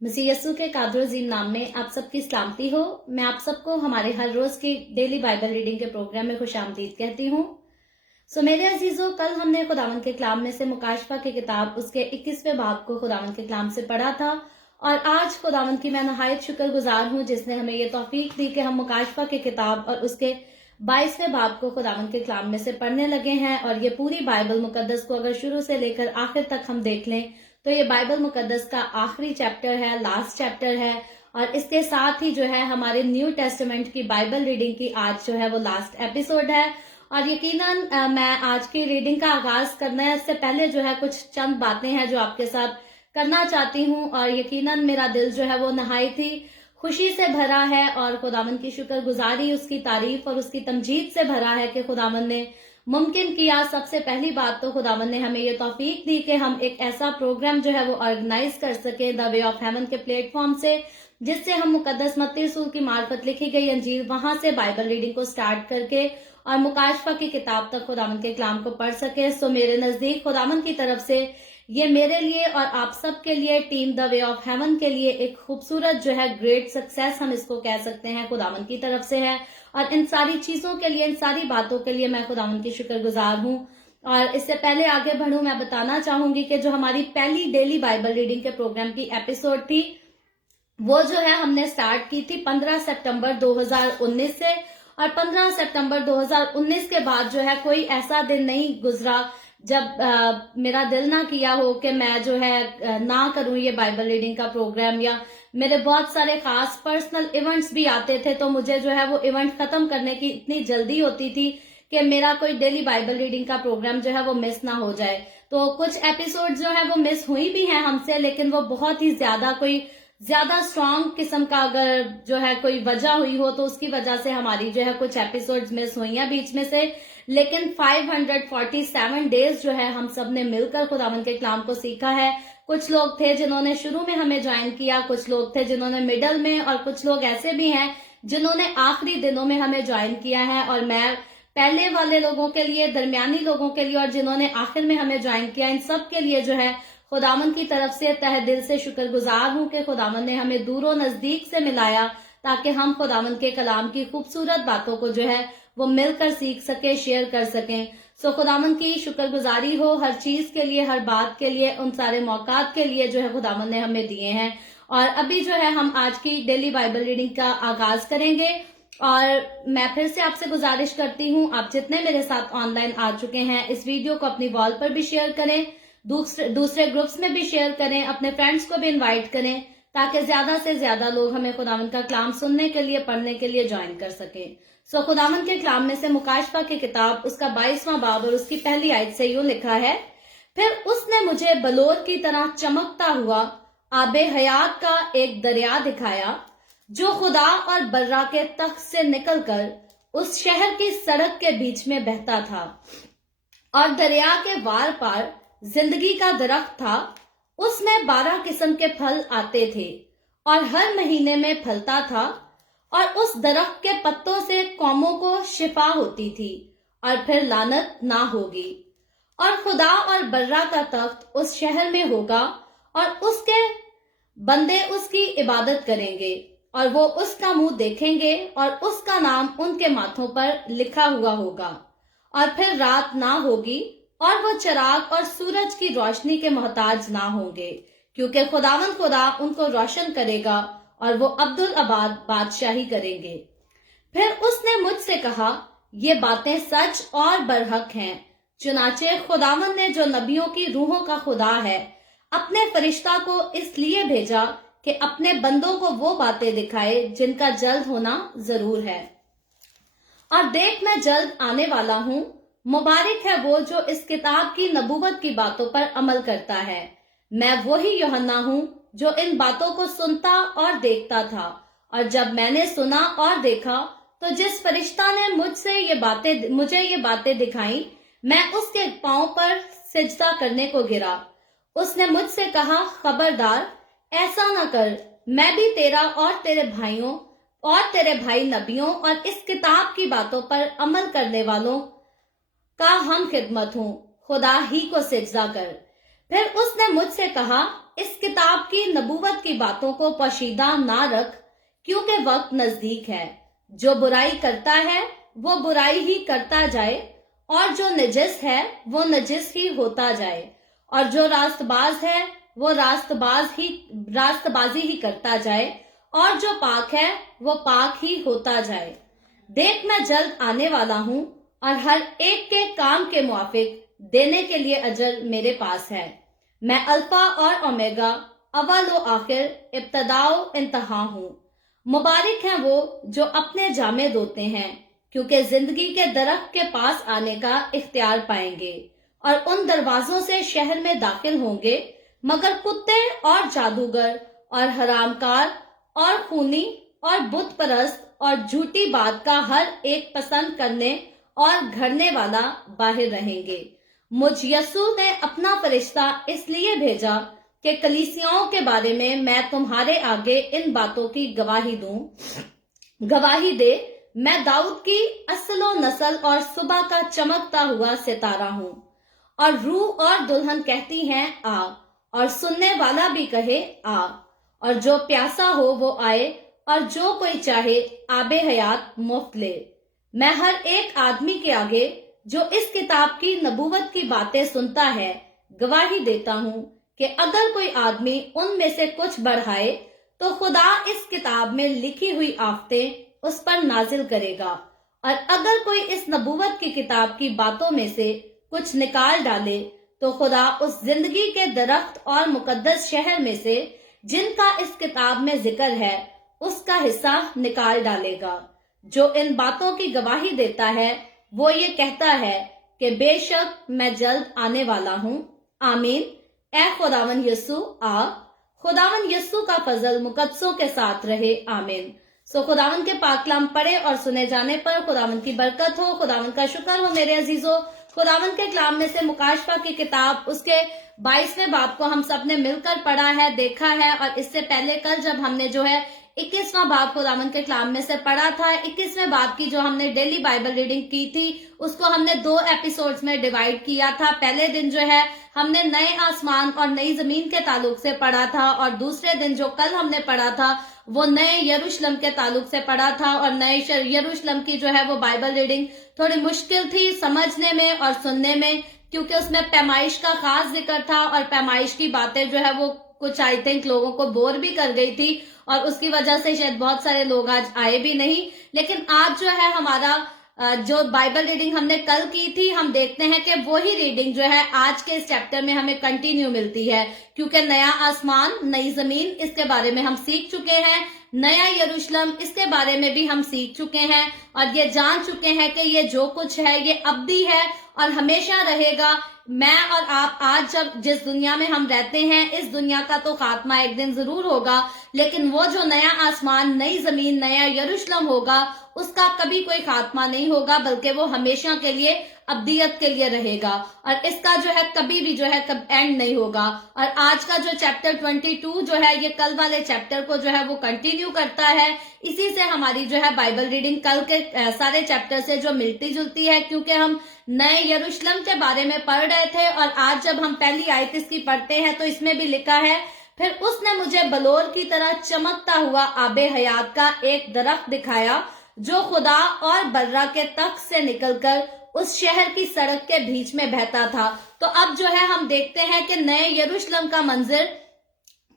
मसीह यस्सु के कादर अजीम नाम में आप सबकी सलामती हो। मैं आप सबको हमारे हर रोज की डेली बाइबल रीडिंग के प्रोग्राम में खुशामदीद कहती हूँ। मेरे अजीजों, कल हमने खुदावंद के कलाम में से मुकाशफा की किताब उसके 21वें बाब को खुदावंद के कलाम से पढ़ा था और आज खुदावंद की मैं नहायत शुक्रगुजार हूँ जिसने हमें ये तौफीक दी कि हम मुकाशफा की किताब और उसके 22वें बाब को खुदावंद के कलाम में से पढ़ने लगे हैं। और ये पूरी बाइबल मुकद्दस को अगर शुरू से लेकर आखिर तक हम देख लें तो ये बाइबल मुकद्दस का आखिरी चैप्टर है, लास्ट चैप्टर है। और इसके साथ ही जो है हमारे न्यू टेस्टामेंट की बाइबल रीडिंग की आज जो है वो लास्ट एपिसोड है। और यकीनन मैं आज की रीडिंग का आगाज करना है इससे पहले जो है कुछ चंद बातें हैं जो आपके साथ करना चाहती हूँ। और यकीनन मेरा दिल जो है वो नहायत ही खुशी से भरा है और खुदावंद की शुक्रगुजारी, उसकी तारीफ और उसकी तमजीद से भरा है कि खुदावंद ने मुमकिन किया। सबसे पहली बात तो खुदावंद ने हमें ये तौफीक दी कि हम एक ऐसा प्रोग्राम जो है वो ऑर्गेनाइज कर सके द वे ऑफ हेवन के प्लेटफॉर्म से, जिससे हम मुकद्दस मत्ती रसूल की मार्फत लिखी गई अंजील वहां से बाइबल रीडिंग को स्टार्ट करके और मुकाशफा की किताब तक खुदावंद के कलाम को पढ़ सके। मेरे नजदीक खुदावंद की तरफ से ये मेरे लिए और आप सब के लिए, team the way of haven के लिए एक खूबसूरत जो है ग्रेट सक्सेस हम इसको कह सकते हैं, खुदावंद की तरफ से है। और इन सारी चीजों के लिए, इन सारी बातों के लिए मैं खुदावंद की शुक्रगुजार हूँ। और इससे पहले आगे बढ़ूं, मैं बताना चाहूंगी कि जो हमारी पहली डेली बाइबल रीडिंग के प्रोग्राम की एपिसोड थी वो जो है हमने स्टार्ट की थी 15 सितंबर 2019 से। और 15 सितंबर 2019 के बाद जो है कोई ऐसा दिन नहीं गुजरा जब मेरा दिल ना किया हो कि मैं जो है ना करूं ये बाइबल रीडिंग का प्रोग्राम। या मेरे बहुत सारे खास पर्सनल इवेंट्स भी आते थे तो मुझे जो है वो इवेंट खत्म करने की इतनी जल्दी होती थी कि मेरा कोई डेली बाइबल रीडिंग का प्रोग्राम जो है वो मिस ना हो जाए। तो कुछ एपिसोड जो है वो मिस हुई भी हैं हमसे, लेकिन वो बहुत ही ज्यादा स्ट्रॉन्ग किस्म का अगर जो है कोई वजह हुई हो तो उसकी वजह से हमारी जो है कुछ एपिसोड्स मिस हुई हैं बीच में से। लेकिन 547 डेज जो है हम सब ने मिलकर खुदावंद के कलाम को सीखा है। कुछ लोग थे जिन्होंने शुरू में हमें ज्वाइन किया, कुछ लोग थे जिन्होंने मिडल में, और कुछ लोग ऐसे भी हैं जिन्होंने आखिरी दिनों में हमें ज्वाइन किया है। और मैं पहले वाले लोगों के लिए, दरमियानी लोगों के लिए और जिन्होंने आखिर में हमें ज्वाइन किया, इन सब के लिए जो है खुदावंद की तरफ से तहे दिल से शुक्रगुजार हूं कि खुदावंद ने हमें दूरों नजदीक से मिलाया ताकि हम खुदावंद के कलाम की खूबसूरत बातों को जो है वो मिलकर सीख सके, शेयर कर सकें। खुदावंद की शुक्रगुजारी हो हर चीज के लिए, हर बात के लिए, उन सारे मौकात के लिए जो है खुदावंद ने हमें दिए हैं। और अभी जो है हम आज की डेली बाइबल रीडिंग का आगाज करेंगे। और मैं फिर से आपसे गुजारिश करती हूँ, आप जितने मेरे साथ ऑनलाइन आ चुके हैं इस वीडियो को अपनी वॉल पर भी शेयर करें, दूसरे ग्रुप्स में भी शेयर करें, अपने फ्रेंड्स को भी इनवाइट करें ताकि ज्यादा से ज्यादा लोग हमें खुदावंद का कलाम सुनने के लिए, पढ़ने के लिए ज्वाइन कर सकें। खुदावंद के कलाम में से मुकाशफा की किताब उसका 22वां बाब और उसकी पहली आयत से यूं लिखा है, फिर उसने मुझे बलोर की तरह चमकता हुआ आबे हयात का एक दरिया दिखाया जो खुदा और बर्रा के तख्त से निकलकर उस शहर की सड़क के बीच में बहता था। और दरिया के वार पार जिंदगी का दरख्त था, उसमें 12 किस्म के फल आते थे और हर महीने में फलता था। और उस दरख्त के पत्तों से कौमों को शिफा होती थी और फिर लानत ना होगी। और खुदा और बर्रा का तख्त उस शहर में होगा और उसके बंदे उसकी इबादत करेंगे और वो उसका मुंह देखेंगे और उसका नाम उनके माथों पर लिखा हुआ होगा। और फिर रात ना होगी और वो चिराग और सूरज की रोशनी के मोहताज ना होंगे, क्योंकि खुदावंद खुदा उनको रोशन करेगा और वो अब्दुल आबाद बादशाही करेंगे। फिर उसने मुझसे कहा, ये बातें सच और बरहक हैं। चुनाचे खुदावंद ने जो नबियों की रूहों का खुदा है अपने फरिश्ता को इसलिए भेजा कि अपने बंदों को वो बातें दिखाए जिनका जल्द होना जरूर है। और देख, मैं जल्द आने वाला हूँ। मुबारक है वो जो इस किताब की नबूवत की बातों पर अमल करता है। मैं वही यूहन्ना हूँ जो इन बातों को सुनता और देखता था। और जब मैंने सुना और देखा तो जिस फरिश्ता ने मुझे ये बातें दिखाई, मैं उसके पांव पर सिजदा करने को गिरा। उसने मुझसे कहा, खबरदार, ऐसा न कर। मैं भी तेरा और तेरे भाइयों और तेरे भाई नबियों और इस किताब की बातों पर अमल करने वालों का हम खिदमत हूँ। खुदा ही को सिजदा कर। फिर उसने मुझसे कहा, इस किताब की नबूवत की बातों को पोशीदा ना रख, क्योंकि वक्त नजदीक है। जो बुराई करता है वो बुराई ही करता जाए, और जो नजिस है वो नजिस ही होता जाए, और जो रास्तबाज है वो रास्तबाजी ही करता जाए, और जो पाक है वो पाक ही होता जाए। देख, मैं जल्द आने वाला हूँ, और हर एक के काम के मुआफिक देने के लिए अजर मेरे पास है। मैं अल्फा और ओमेगा, अव्वल व आखिर, इब्तदा व इंतहा हूँ। मुबारक हैं वो जो अपने जामे धोते हैं, क्योंकि जिंदगी के दरख्त के पास आने का इख्तियार पाएंगे, और उन दरवाजों से शहर में दाखिल होंगे, मगर कुत्ते और जादूगर और हरामकार और खूनी और बुत परस्त और झूठी बात का हर एक पसंद करने और घड़ने वाला बाहर रहेंगे। मुझ यसू ने अपना फरिश्ता इसलिए भेजा कि कलीसियाओं के बारे में मैं तुम्हारे आगे इन बातों की गवाही दे। मैं दाऊद की असल नस्ल और सुबह का चमकता हुआ सितारा हूँ। और रूह और दुल्हन कहती हैं, आ, और सुनने वाला भी कहे, आ। और जो प्यासा हो वो आए, और जो कोई चाहे आबे हयात मुफ्त ले। मैं हर एक आदमी के आगे जो इस किताब की नबूवत की बातें सुनता है गवाही देता हूँ कि अगर कोई आदमी उनमें से कुछ बढ़ाए तो खुदा इस किताब में लिखी हुई आफतें उस पर नाजिल करेगा, और अगर कोई इस नबूवत की किताब की बातों में से कुछ निकाल डाले तो खुदा उस जिंदगी के दरख्त और मुकद्दस शहर में से जिनका इस किताब में जिक्र है उसका हिस्सा निकाल डालेगा। जो इन बातों की गवाही देता है वो ये कहता है कि बेशक मैं जल्द आने वाला हूँ। आमीन। ए खुदावन यसू आ। खुदावन यसू का फजल मुकद्दसों के साथ रहे। आमीन। सो खुदावन के पाकलाम पढ़े और सुने जाने पर खुदावन की बरकत हो। खुदावन का शुक्र हो मेरे अजीजों। खुदावन के कलाम में से मुकाशफा की किताब उसके 22वें बाब को हम सब ने मिलकर पढ़ा है, देखा है, और इससे पहले कल जब हमने जो है 21वां बाब खुदावन के कलाम में से पढ़ा था, 21वें बाब की जो हमने डेली बाइबल रीडिंग की थी उसको हमने 2 एपिसोड्स में डिवाइड किया था। पहले दिन जो है हमने नए आसमान और नई जमीन के ताल्लुक से पढ़ा था, और दूसरे दिन जो कल हमने पढ़ा था वो नए यरूशलेम के ताल्लुक से पढ़ा था। और नए यरूशलेम की जो है वो बाइबल रीडिंग थोड़ी मुश्किल थी समझने में और सुनने में, क्योंकि उसमें पैमाइश का खास जिक्र था, और पैमाइश की बातें जो है वो कुछ आई थिंक लोगों को बोर भी कर गई थी, और उसकी वजह से शायद बहुत सारे लोग आज आए भी नहीं। लेकिन आज जो है हमारा जो बाइबल रीडिंग हमने कल की थी, हम देखते हैं कि वही रीडिंग जो है आज के इस चैप्टर में हमें कंटिन्यू मिलती है, क्योंकि नया आसमान, नई जमीन, इसके बारे में हम सीख चुके हैं। नया यरूशलेम, इसके बारे में भी हम सीख चुके हैं, और ये जान चुके हैं कि ये जो कुछ है ये अब्दी है और हमेशा रहेगा। मैं और आप आज जब जिस दुनिया में हम रहते हैं, इस दुनिया का तो खात्मा एक दिन जरूर होगा, लेकिन वो जो नया आसमान, नई जमीन, नया यरूशलेम होगा उसका कभी कोई खात्मा नहीं होगा, बल्कि वो हमेशा के लिए, अब्दियत के लिए रहेगा, और इसका जो है कभी भी जो है एंड नहीं होगा। और आज का जो चैप्टर 22 जो है ये कल वाले चैप्टर को जो है वो कंटिन्यू करता है। इसी से हमारी जो है बाइबल रीडिंग कल के सारे चैप्टर से जो मिलती जुलती है, क्योंकि हम नए यरूशलेम के बारे में पढ़ रहे थे, और आज जब हम पहली आयत इसकी पढ़ते हैं तो इसमें भी लिखा है, फिर उसने मुझे बलोर की तरह चमकता हुआ आबे हयात का एक दरख्त दिखाया जो खुदा और बर्रा के तख्त से निकलकर उस शहर की सड़क के बीच में बहता था। तो अब जो है हम देखते हैं कि नए यरूशलेम का मंजर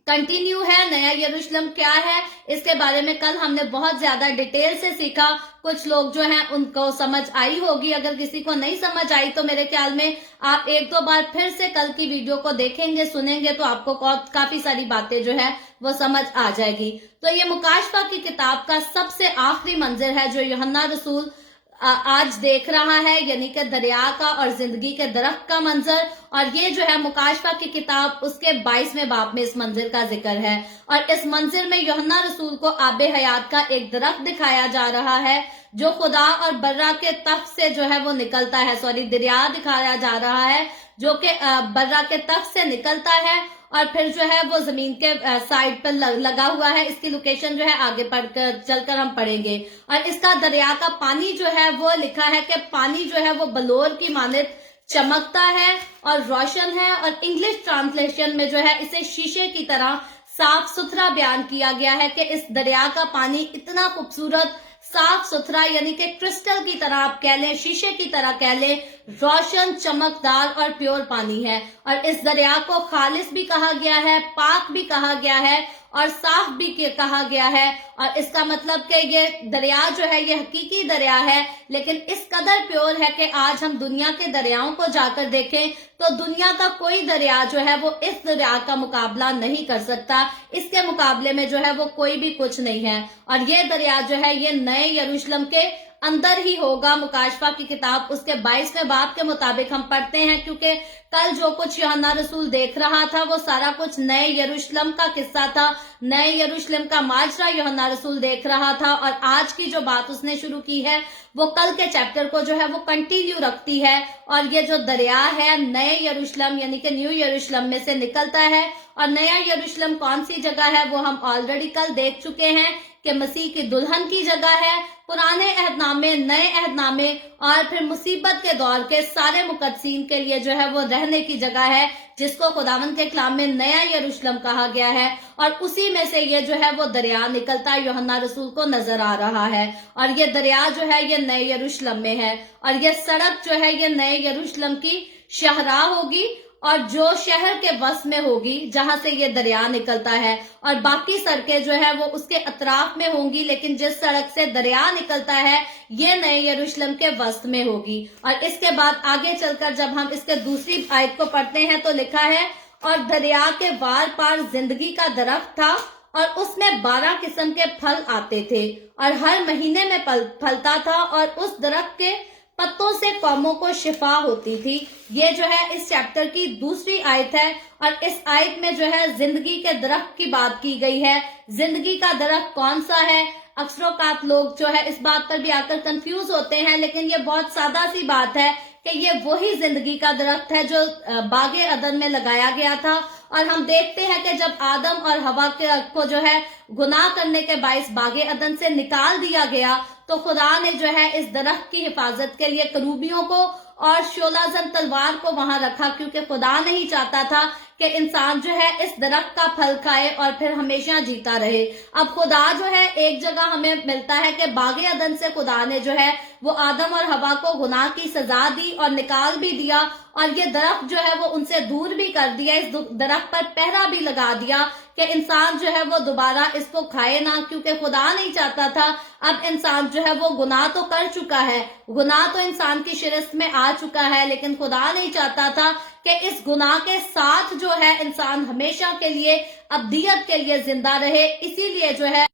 कंटिन्यू है। नया यरूशलेम क्या है इसके बारे में कल हमने बहुत ज्यादा डिटेल से सीखा। कुछ लोग जो हैं उनको समझ आई होगी, अगर किसी को नहीं समझ आई तो मेरे ख्याल में आप 1-2 बार फिर से कल की वीडियो को देखेंगे, सुनेंगे, तो आपको काफी सारी बातें जो है वो समझ आ जाएगी। तो ये मुकाशफा की किताब का सबसे आखिरी मंजर है जो यूहन्ना रसूल आज देख रहा है, यानी कि दरिया का और जिंदगी के दरख्त का मंजर। और ये जो है मुकाशफा की किताब उसके 22वें बाब में इस मंजर का जिक्र है, और इस मंजर में यूहन्ना रसूल को आबे हयात का एक दरख्त दिखाया जा रहा है जो खुदा और बर्रा के तख्त से जो है वो निकलता है। दरिया दिखाया जा रहा है जो कि बर्रा के तख्त से निकलता है, और फिर जो है वो जमीन के साइड पर लगा हुआ है। इसकी लोकेशन जो है आगे पढ़कर चलकर हम पढ़ेंगे। और इसका दरिया का पानी जो है वो लिखा है कि पानी जो है वो बलोर की मानद चमकता है और रोशन है, और इंग्लिश ट्रांसलेशन में जो है इसे शीशे की तरह साफ सुथरा बयान किया गया है कि इस दरिया का पानी इतना खूबसूरत, साफ सुथरा, यानी कि क्रिस्टल की तरह आप कह लें, शीशे की तरह कह लें, रोशन, चमकदार और प्योर पानी है। और इस दरिया को खालिस भी कहा गया है, पाक भी कहा गया है और साफ भी कहा गया है। और इसका मतलब कि ये दरिया जो है ये हकीकी दरिया है, लेकिन इस कदर प्योर है कि आज हम दुनिया के दरियाओं को जाकर देखें तो दुनिया का कोई दरिया जो है वो इस दरिया का मुकाबला नहीं कर सकता। इसके मुकाबले में जो है वो कोई भी कुछ नहीं है। और ये दरिया जो है ये नए यरूशलेम के अंदर ही होगा। मुकाशफा की किताब उसके 22वें बाब के मुताबिक हम पढ़ते हैं, क्योंकि कल जो कुछ यूहन्ना रसूल देख रहा था वो सारा कुछ नए यरूशलेम का किस्सा था, नए यरूशलेम का माजरा यूहन्ना रसूल देख रहा था। और आज की जो बात उसने शुरू की है वो कल के चैप्टर को जो है वो कंटिन्यू रखती है। और ये जो दरिया है नए यरूशलेम यानी कि न्यू यरूशलेम में से निकलता है। और नया यरूशलेम कौन सी जगह है वो हम ऑलरेडी कल देख चुके हैं कि मसीह की दुल्हन की जगह है। पुराने अहदनामे, नए अहदनामे और फिर मुसीबत के दौर के सारे मुकद्दसीन के लिए जो है वो रहने की जगह है, जिसको खुदावंद के कलाम में नया यरूशलेम कहा गया है। और उसी में से ये जो है वो दरिया निकलता यूहन्ना रसूल को नजर आ रहा है। और ये दरिया जो है ये नए यरूशलेम में है। और ये सड़क जो है ये नए यरूशलेम की शाहराह होगी और जो शहर के वस में होगी जहां से ये दरिया निकलता है। और बाकी सड़कें जो है वो उसके अतराफ में होंगी, लेकिन जिस सड़क से दरिया निकलता है ये नए यरूशलेम के वस्त में होगी। और इसके बाद आगे चलकर जब हम इसके दूसरी आयत को पढ़ते हैं तो लिखा है, और दरिया के वार पार जिंदगी का दरख्त था और उसमें 12 किस्म के फल आते थे और हर महीने में फलता था, और उस दरख्त के पत्तों से कौमों को शिफा होती थी। ये जो है इस चैप्टर की दूसरी आयत है। और इस आयत में जो है जिंदगी के दरख्त की बात की गई है। जिंदगी का दरख्त कौन सा है? अक्सरोकात लोग जो है इस बात पर भी आकर कंफ्यूज होते हैं, लेकिन ये बहुत सादा सी बात है कि ये वही जिंदगी का दरख्त है जो बागे अदन में लगाया गया था। और हम देखते हैं कि जब आदम और हवा को जो है गुनाह करने के बाइस बागे अदन से निकाल दिया गया, तो खुदा ने जो है इस दरख्त की हिफाजत के लिए करूबियों को और शोलाजन तलवार को वहां रखा, क्योंकि खुदा नहीं चाहता था कि इंसान जो है इस दरख्त का फल खाए और फिर हमेशा जीता रहे। अब खुदा जो है एक जगह हमें मिलता है कि बागे अदन से खुदा ने जो है वो आदम और हवा को गुनाह की सजा दी और निकाल भी दिया, और ये दरख्त जो है वो उनसे दूर भी कर दिया। इस दरख्त पर पहरा भी लगा दिया कि इंसान जो है वो दोबारा इसको खाए ना, क्योंकि खुदा नहीं चाहता था। अब इंसान जो है वो गुनाह तो कर चुका है, गुनाह तो इंसान की शिरस्त में आ चुका है, लेकिन खुदा नहीं चाहता था कि इस गुनाह के साथ जो है इंसान हमेशा के लिए, अब्दियत के लिए जिंदा रहे। इसीलिए जो है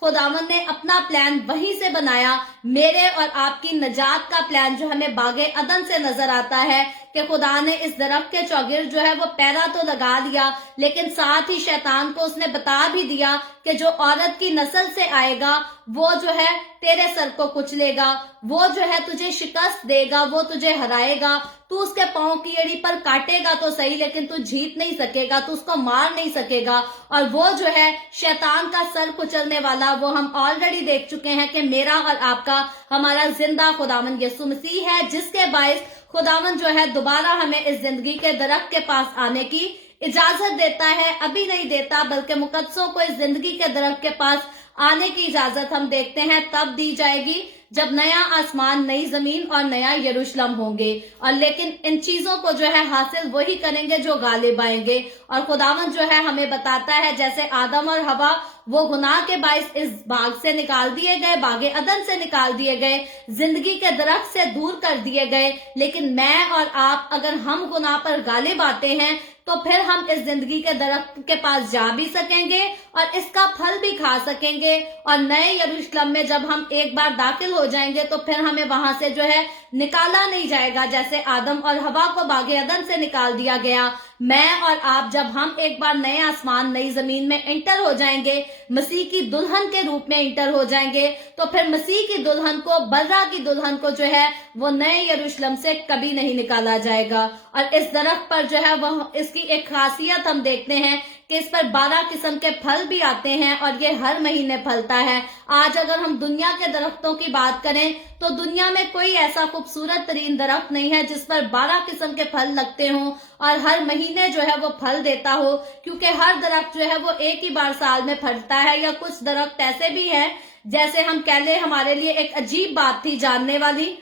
खुदावंद ने अपना प्लान वहीं से बनाया। मेरे और आपकी नजात का प्लान जो हमें बागे अदन से नजर आता है कि खुदा ने इस दरख्त के चौगिर्द जो है वो पैरा तो लगा दिया, लेकिन साथ ही शैतान को उसने बता भी दिया कि जो औरत की नस्ल से आएगा वो जो है तेरे सर को कुचलेगा, वो जो है तुझे शिकस्त देगा, वो तुझे हराएगा, तू उसके पांव की एड़ी पर काटेगा तो सही, लेकिन तू जीत नहीं सकेगा, तू उसको मार नहीं सकेगा। और वो जो है शैतान का सर कुचलने वाला, वो हम ऑलरेडी देख चुके हैं कि मेरा और आपका, हमारा जिंदा खुदावंद यीशु मसीह है, जिसके बायस खुदावंद जो है दोबारा हमें इस जिंदगी के दरख्त के पास आने की इजाजत देता है। अभी नहीं देता, बल्कि मुकद्दसों को इस जिंदगी के दरख्त के पास आने की इजाजत हम देखते हैं तब दी जाएगी जब नया आसमान, नई जमीन और नया यरूशलेम होंगे। और लेकिन इन चीजों को जो है हासिल वही करेंगे जो गालिब आएंगे। और खुदावंद जो है हमें बताता है जैसे आदम और हवा वो गुनाह के बाइस इस बाग से निकाल दिए गए, बागे अदन से निकाल दिए गए, जिंदगी के दरख्त से दूर कर दिए गए, लेकिन मैं और आप अगर हम गुनाह पर गालिब आते हैं तो फिर हम इस जिंदगी के दरख्त के पास जा भी सकेंगे और इसका फल भी खा सकेंगे। और नए यरूशलेम में जब हम एक बार दाखिल हो जाएंगे तो फिर हमें वहां से जो है निकाला नहीं जाएगा, जैसे आदम और हवा को बागे अदन से निकाल दिया गया। मैं और आप जब हम एक बार नए आसमान, नई जमीन में इंटर हो जाएंगे, मसीह की दुल्हन के रूप में इंटर हो जाएंगे, तो फिर मसीह की दुल्हन को, बर्रा की दुल्हन को जो है वो नए यरूशलेम से कभी नहीं निकाला जाएगा। और इस दरख्त पर जो है वो इस इसकी एक खासियत हम देखते हैं कि इस पर 12 किस्म के फल भी आते हैं और ये हर महीने फलता है। आज अगर हम दुनिया के दरख्तों की बात करें तो दुनिया में कोई ऐसा खूबसूरत तरीन दरख्त नहीं है जिस पर 12 किस्म के फल लगते हों और हर महीने जो है वो फल देता हो, क्योंकि हर दरख्त जो है वो एक ही बार साल में फलता है। या कुछ दरख्त ऐसे भी हैं, जैसे हम कह ले, हमारे लिए एक अजीब बात थी जानने वाली,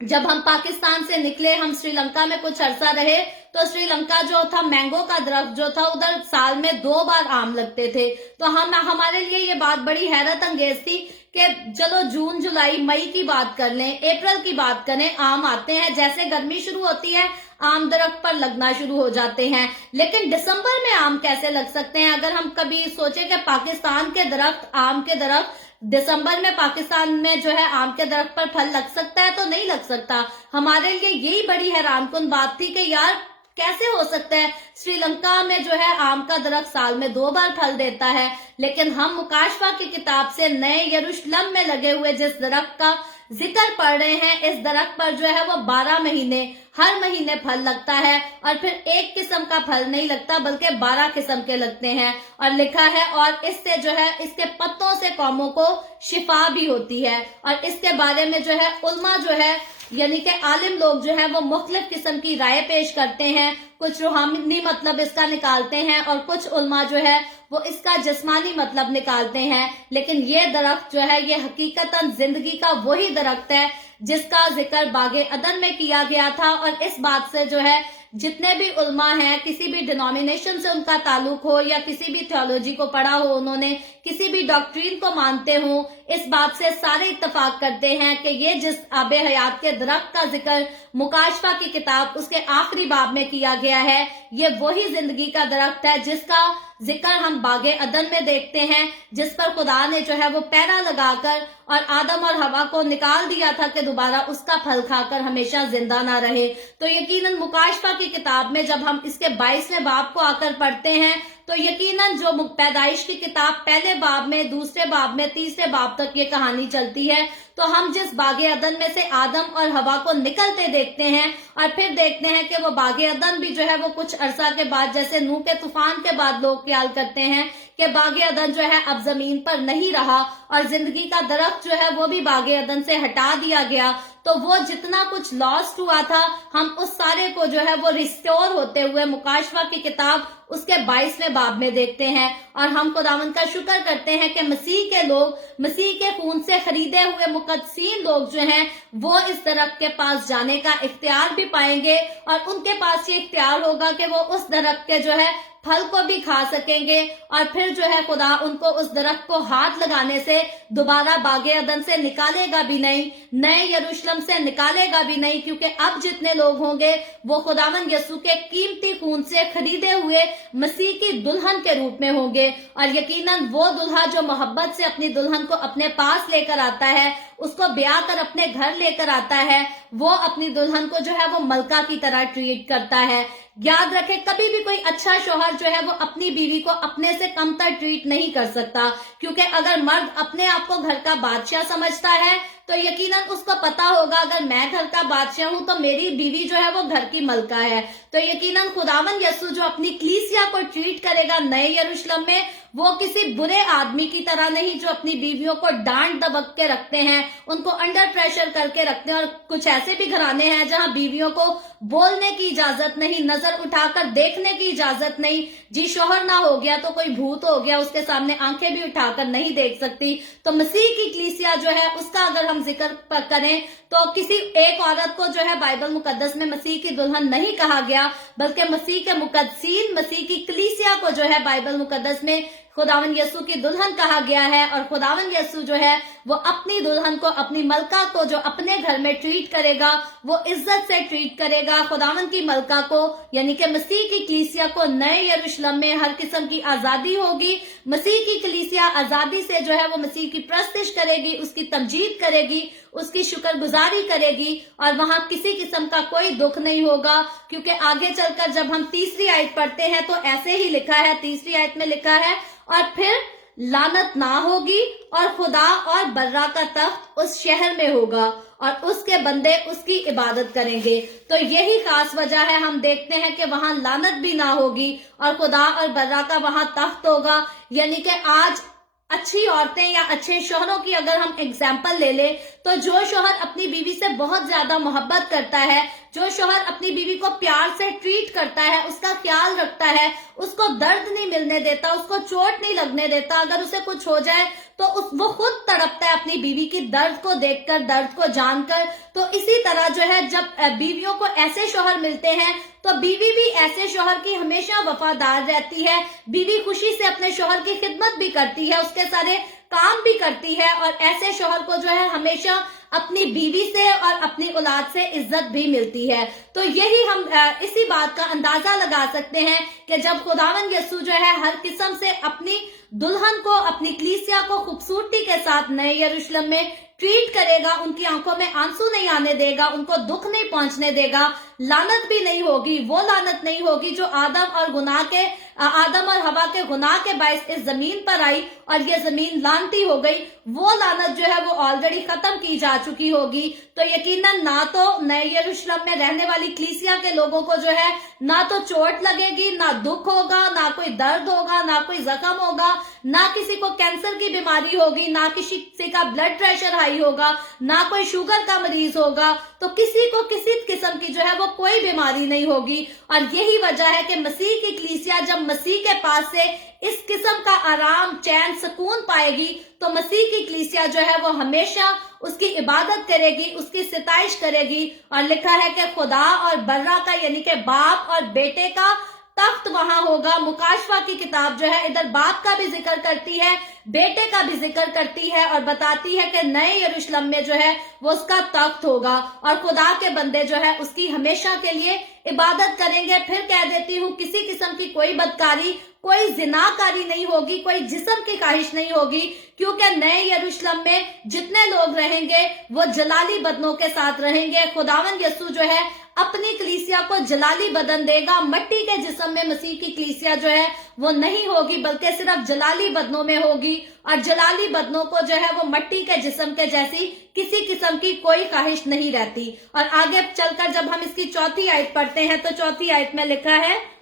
जब हम पाकिस्तान से निकले, हम श्रीलंका में कुछ अरसा रहे, तो श्रीलंका जो था, मैंगो का दरख्त जो था, उधर साल में 2 बार आम लगते थे। तो हमारे लिए ये बात बड़ी हैरत अंगेज थी कि चलो जून जुलाई मई की बात कर लें, अप्रैल की बात करें, आम आते हैं, जैसे गर्मी शुरू होती है आम दरख्त पर लगना शुरू हो जाते हैं। लेकिन दिसंबर में आम कैसे लग सकते हैं? अगर हम कभी सोचे कि पाकिस्तान के दरख्त, आम के दरख्त, दिसंबर में पाकिस्तान में जो है आम के दरख्त पर फल लग सकता है, तो नहीं लग सकता। हमारे लिए यही बड़ी हैरानकुन बात थी कि यार कैसे हो सकता है श्रीलंका में जो है आम का दरख्त साल में 2 बार फल देता है, लेकिन हम मुकाशवा की किताब से नए यरूशलेम में लगे हुए जिस दरख्त का जिक्र पढ़ रहे हैं, इस दरख्त पर जो है वो 12 महीने, हर महीने फल लगता है और फिर एक किस्म का फल नहीं लगता बल्कि 12 किस्म के लगते हैं। और लिखा है, और इससे जो है इसके पत्तों से कौमों को शिफा भी होती है। और इसके बारे में जो है उल्मा जो है यानी कि आलिम लोग जो है वो मुख्तलिफ किस्म की राय पेश करते हैं। कुछ रूहानी मतलब इसका निकालते हैं और कुछ उल्मा जो है वो इसका जिस्मानी मतलब निकालते हैं। लेकिन ये दरख्त जो है ये हकीकतन जिंदगी का वही दरख्त है जिसका जिक्र बागे अदन में किया गया था। और इस बात से जो है जितने भी उल्मा हैं, किसी भी डिनोमिनेशन से उनका ताल्लुक हो या किसी भी थियोलॉजी को पढ़ा हो उन्होंने, किसी भी डॉक्ट्रीन को मानते हो, इस बात से सारे इत्तफाक करते हैं कि ये जिस आबे हयात के दरख्त का जिक्र मुकाशफा की किताब उसके आखिरी बाब में किया गया है, ये वही जिंदगी का दरख्त है जिसका जिक्र हम बागे अदन में देखते हैं, जिस पर खुदा ने जो है वो पैरा लगाकर और आदम और हवा को निकाल दिया था कि दोबारा उसका फल खाकर हमेशा जिंदा ना रहे। तो यकीनन मुकाशफा की किताब में जब हम इसके 22वें बाब को आकर पढ़ते हैं तो यकीनन जो पैदाइश की किताब पहले बाब में, दूसरे बाब में, तीसरे बाब तक ये कहानी चलती है, तो हम जिस बागे अदन में से आदम और हवा को निकलते देखते हैं और फिर देखते हैं कि वो बागे अदन भी जो है वो कुछ अरसा के बाद, जैसे नूह के तूफान के बाद लोग ख्याल करते हैं कि बागे अदन जो है अब जमीन पर नहीं रहा और जिंदगी का दरख्त जो है वो भी बागे अदन से हटा दिया गया, तो वो जितना कुछ लॉस्ट हुआ था हम उस सारे को जो है वो रिस्टोर होते हुए मुकाशफा की किताब उसके 22वें बाब में देखते हैं। और हम खुदावंद का शुक्र करते हैं कि मसीह के लोग, मसीह के खून से खरीदे हुए मुकद्दसीन लोग जो हैं वो इस दरख्त के पास जाने का इख्तियार भी पाएंगे और उनके पास ये इख्तियार होगा कि वो उस दरख्त के जो है फल को भी खा सकेंगे और फिर जो है खुदा उनको उस दरख्त को हाथ लगाने से दोबारा बागे अदन से निकालेगा भी नहीं, नए यरूशलेम से निकालेगा भी नहीं, क्योंकि अब जितने लोग होंगे वो खुदावंद यसू के कीमती खून से खरीदे हुए मसीह की दुल्हन के रूप में होंगे। और यकीनन वो दुल्हा जो मोहब्बत से अपनी दुल्हन को अपने पास लेकर आता है, उसको ब्याह कर अपने घर लेकर आता है, वो अपनी दुल्हन को जो है वो मलका की तरह ट्रीट करता है। याद रखे, कभी भी कोई अच्छा शौहर जो है वो अपनी बीवी को अपने से कमतर ट्रीट नहीं कर सकता, क्योंकि अगर मर्द अपने आप को घर का बादशाह समझता है तो यकीनन उसको पता होगा अगर मैं घर का बादशाह हूं तो मेरी बीवी जो है वो घर की मलका है। तो यकीनन खुदावंद यसू जो अपनी कलीसिया को ट्रीट करेगा नए यरूशलेम में, वो किसी बुरे आदमी की तरह नहीं जो अपनी बीवियों को डांट दबक के रखते हैं, उनको अंडर प्रेशर करके रखते हैं। और कुछ ऐसे भी घराने हैं जहां बीवियों को बोलने की इजाजत नहीं, नजर उठाकर देखने की इजाजत नहीं, जी शौहर ना हो गया तो कोई भूत हो गया, उसके सामने आंखें भी उठाकर नहीं देख सकती। तो मसीह की कलीसिया जो है उसका अगर हम जिक्र करें तो किसी एक औरत को जो है बाइबल मुकद्दस में मसीह की दुल्हन नहीं कहा गया, बल्कि मसीह के मुकद्दसीन, मसीह की कलीसिया को जो है बाइबल मुकद्दस में खुदावंद यसू की दुल्हन कहा गया है। और खुदावंद यसू जो है वो अपनी दुल्हन को, अपनी मलका को जो अपने घर में ट्रीट करेगा वो इज्जत से ट्रीट करेगा। खुदावंद की मलका को यानी कि मसीह की कलीसिया को नए यरूशलेम में हर किस्म की आजादी होगी। मसीह की कलीसिया आजादी से जो है वो मसीह की प्रस्तिश करेगी, उसकी तमजीद करेगी, उसकी शुक्रगुजारी करेगी और वहां किसी किस्म का कोई दुख नहीं होगा। क्योंकि आगे चलकर जब हम तीसरी आयत पढ़ते हैं तो ऐसे ही लिखा है, तीसरी आयत में लिखा है, और फिर लानत ना होगी और खुदा और बर्रा का तख्त उस शहर में होगा और उसके बंदे उसकी इबादत करेंगे। तो यही खास वजह है, हम देखते हैं कि वहां लानत भी ना होगी और खुदा और बर्रा का वहां तख्त होगा। यानी कि आज अच्छी औरतें या अच्छे शोहरों की अगर हम एग्जाम्पल ले ले, तो जो शोहर अपनी बीवी से बहुत ज्यादा मोहब्बत करता है, जो शोहर अपनी बीवी को प्यार से ट्रीट करता है, उसका ख्याल रखता है, उसको दर्द नहीं मिलने देता, उसको चोट नहीं लगने देता, अगर उसे कुछ हो जाए तो वो खुद तड़पता है अपनी बीवी की दर्द को देखकर, दर्द को जानकर। तो इसी तरह जो है, जब बीवियों को ऐसे शोहर मिलते हैं तो बीवी भी ऐसे शोहर की हमेशा वफादार रहती है। बीवी खुशी से अपने शोहर की खिदमत भी करती है, उसके सारे काम भी करती है और ऐसे शोहर को जो है हमेशा अपनी बीवी से और अपनी औलाद से इज्जत भी मिलती है। तो यही हम इसी बात का अंदाजा लगा सकते हैं कि जब खुदावंद यीशु जो है हर किस्म से अपनी दुल्हन को, अपनी कलीसिया को खूबसूरती के साथ नए यरूशलेम में ट्रीट करेगा, उनकी आंखों में आंसू नहीं आने देगा, उनको दुख नहीं पहुंचने देगा, लानत भी नहीं होगी। वो लानत नहीं होगी जो आदम और हवा के गुनाह के बायस इस जमीन पर आई और ये जमीन लानती हो गई। वो लानत जो है वो ऑलरेडी खत्म की जा चुकी होगी। तो यकीनन ना तो नए यरूशलेम में रहने वाली कलीसिया के लोगों को जो है ना तो चोट लगेगी, ना दुख होगा, ना कोई दर्द होगा, ना कोई जख्म होगा, ना किसी को कैंसर की बीमारी होगी, ना किसी का ब्लड प्रेशर हाई होगा, ना कोई शुगर का मरीज होगा। तो किसी को किसी किस्म की जो है वो कोई बीमारी नहीं होगी। और यही वजह है कि मसीह की कलीसिया जब मसीह के पास से इस किस्म का आराम, चैन, सुकून पाएगी, तो मसीह की कलीसिया जो है वो हमेशा उसकी इबादत करेगी, उसकी सिताइश करेगी। और लिखा है कि खुदा और बर्रा का, यानी कि बाप और बेटे का तख्त वहां होगा। मुकाशवा की किताब जो है इधर बाप का भी जिक्र करती है, बेटे का भी जिक्र करती है और बताती है कि नए यरूशलेम में जो है वो उसका तख्त होगा और खुदा के बंदे जो है उसकी हमेशा के लिए इबादत करेंगे। फिर कह देती हूँ, किसी किस्म की कोई बदकारी, कोई जिनाकारी नहीं होगी, कोई जिस्म की ख्वाहिश नहीं होगी, क्योंकि नए यरूशलेम में जितने लोग रहेंगे वो जलाली बदनों के साथ रहेंगे। खुदावंद यीशु जो है अपनी कलीसिया को जलाली बदन देगा। मट्टी के जिस्म में मसीह की कलीसिया जो है वो नहीं होगी, बल्कि सिर्फ जलाली बदनों में होगी। और जलाली बदनों को जो है वो मट्टी के जिस्म के जैसी किसी किस्म की कोई ख्वाहिश नहीं रहती। और आगे चलकर जब हम इसकी चौथी आयत पढ़ते हैं तो चौथी आयत में लिखा है,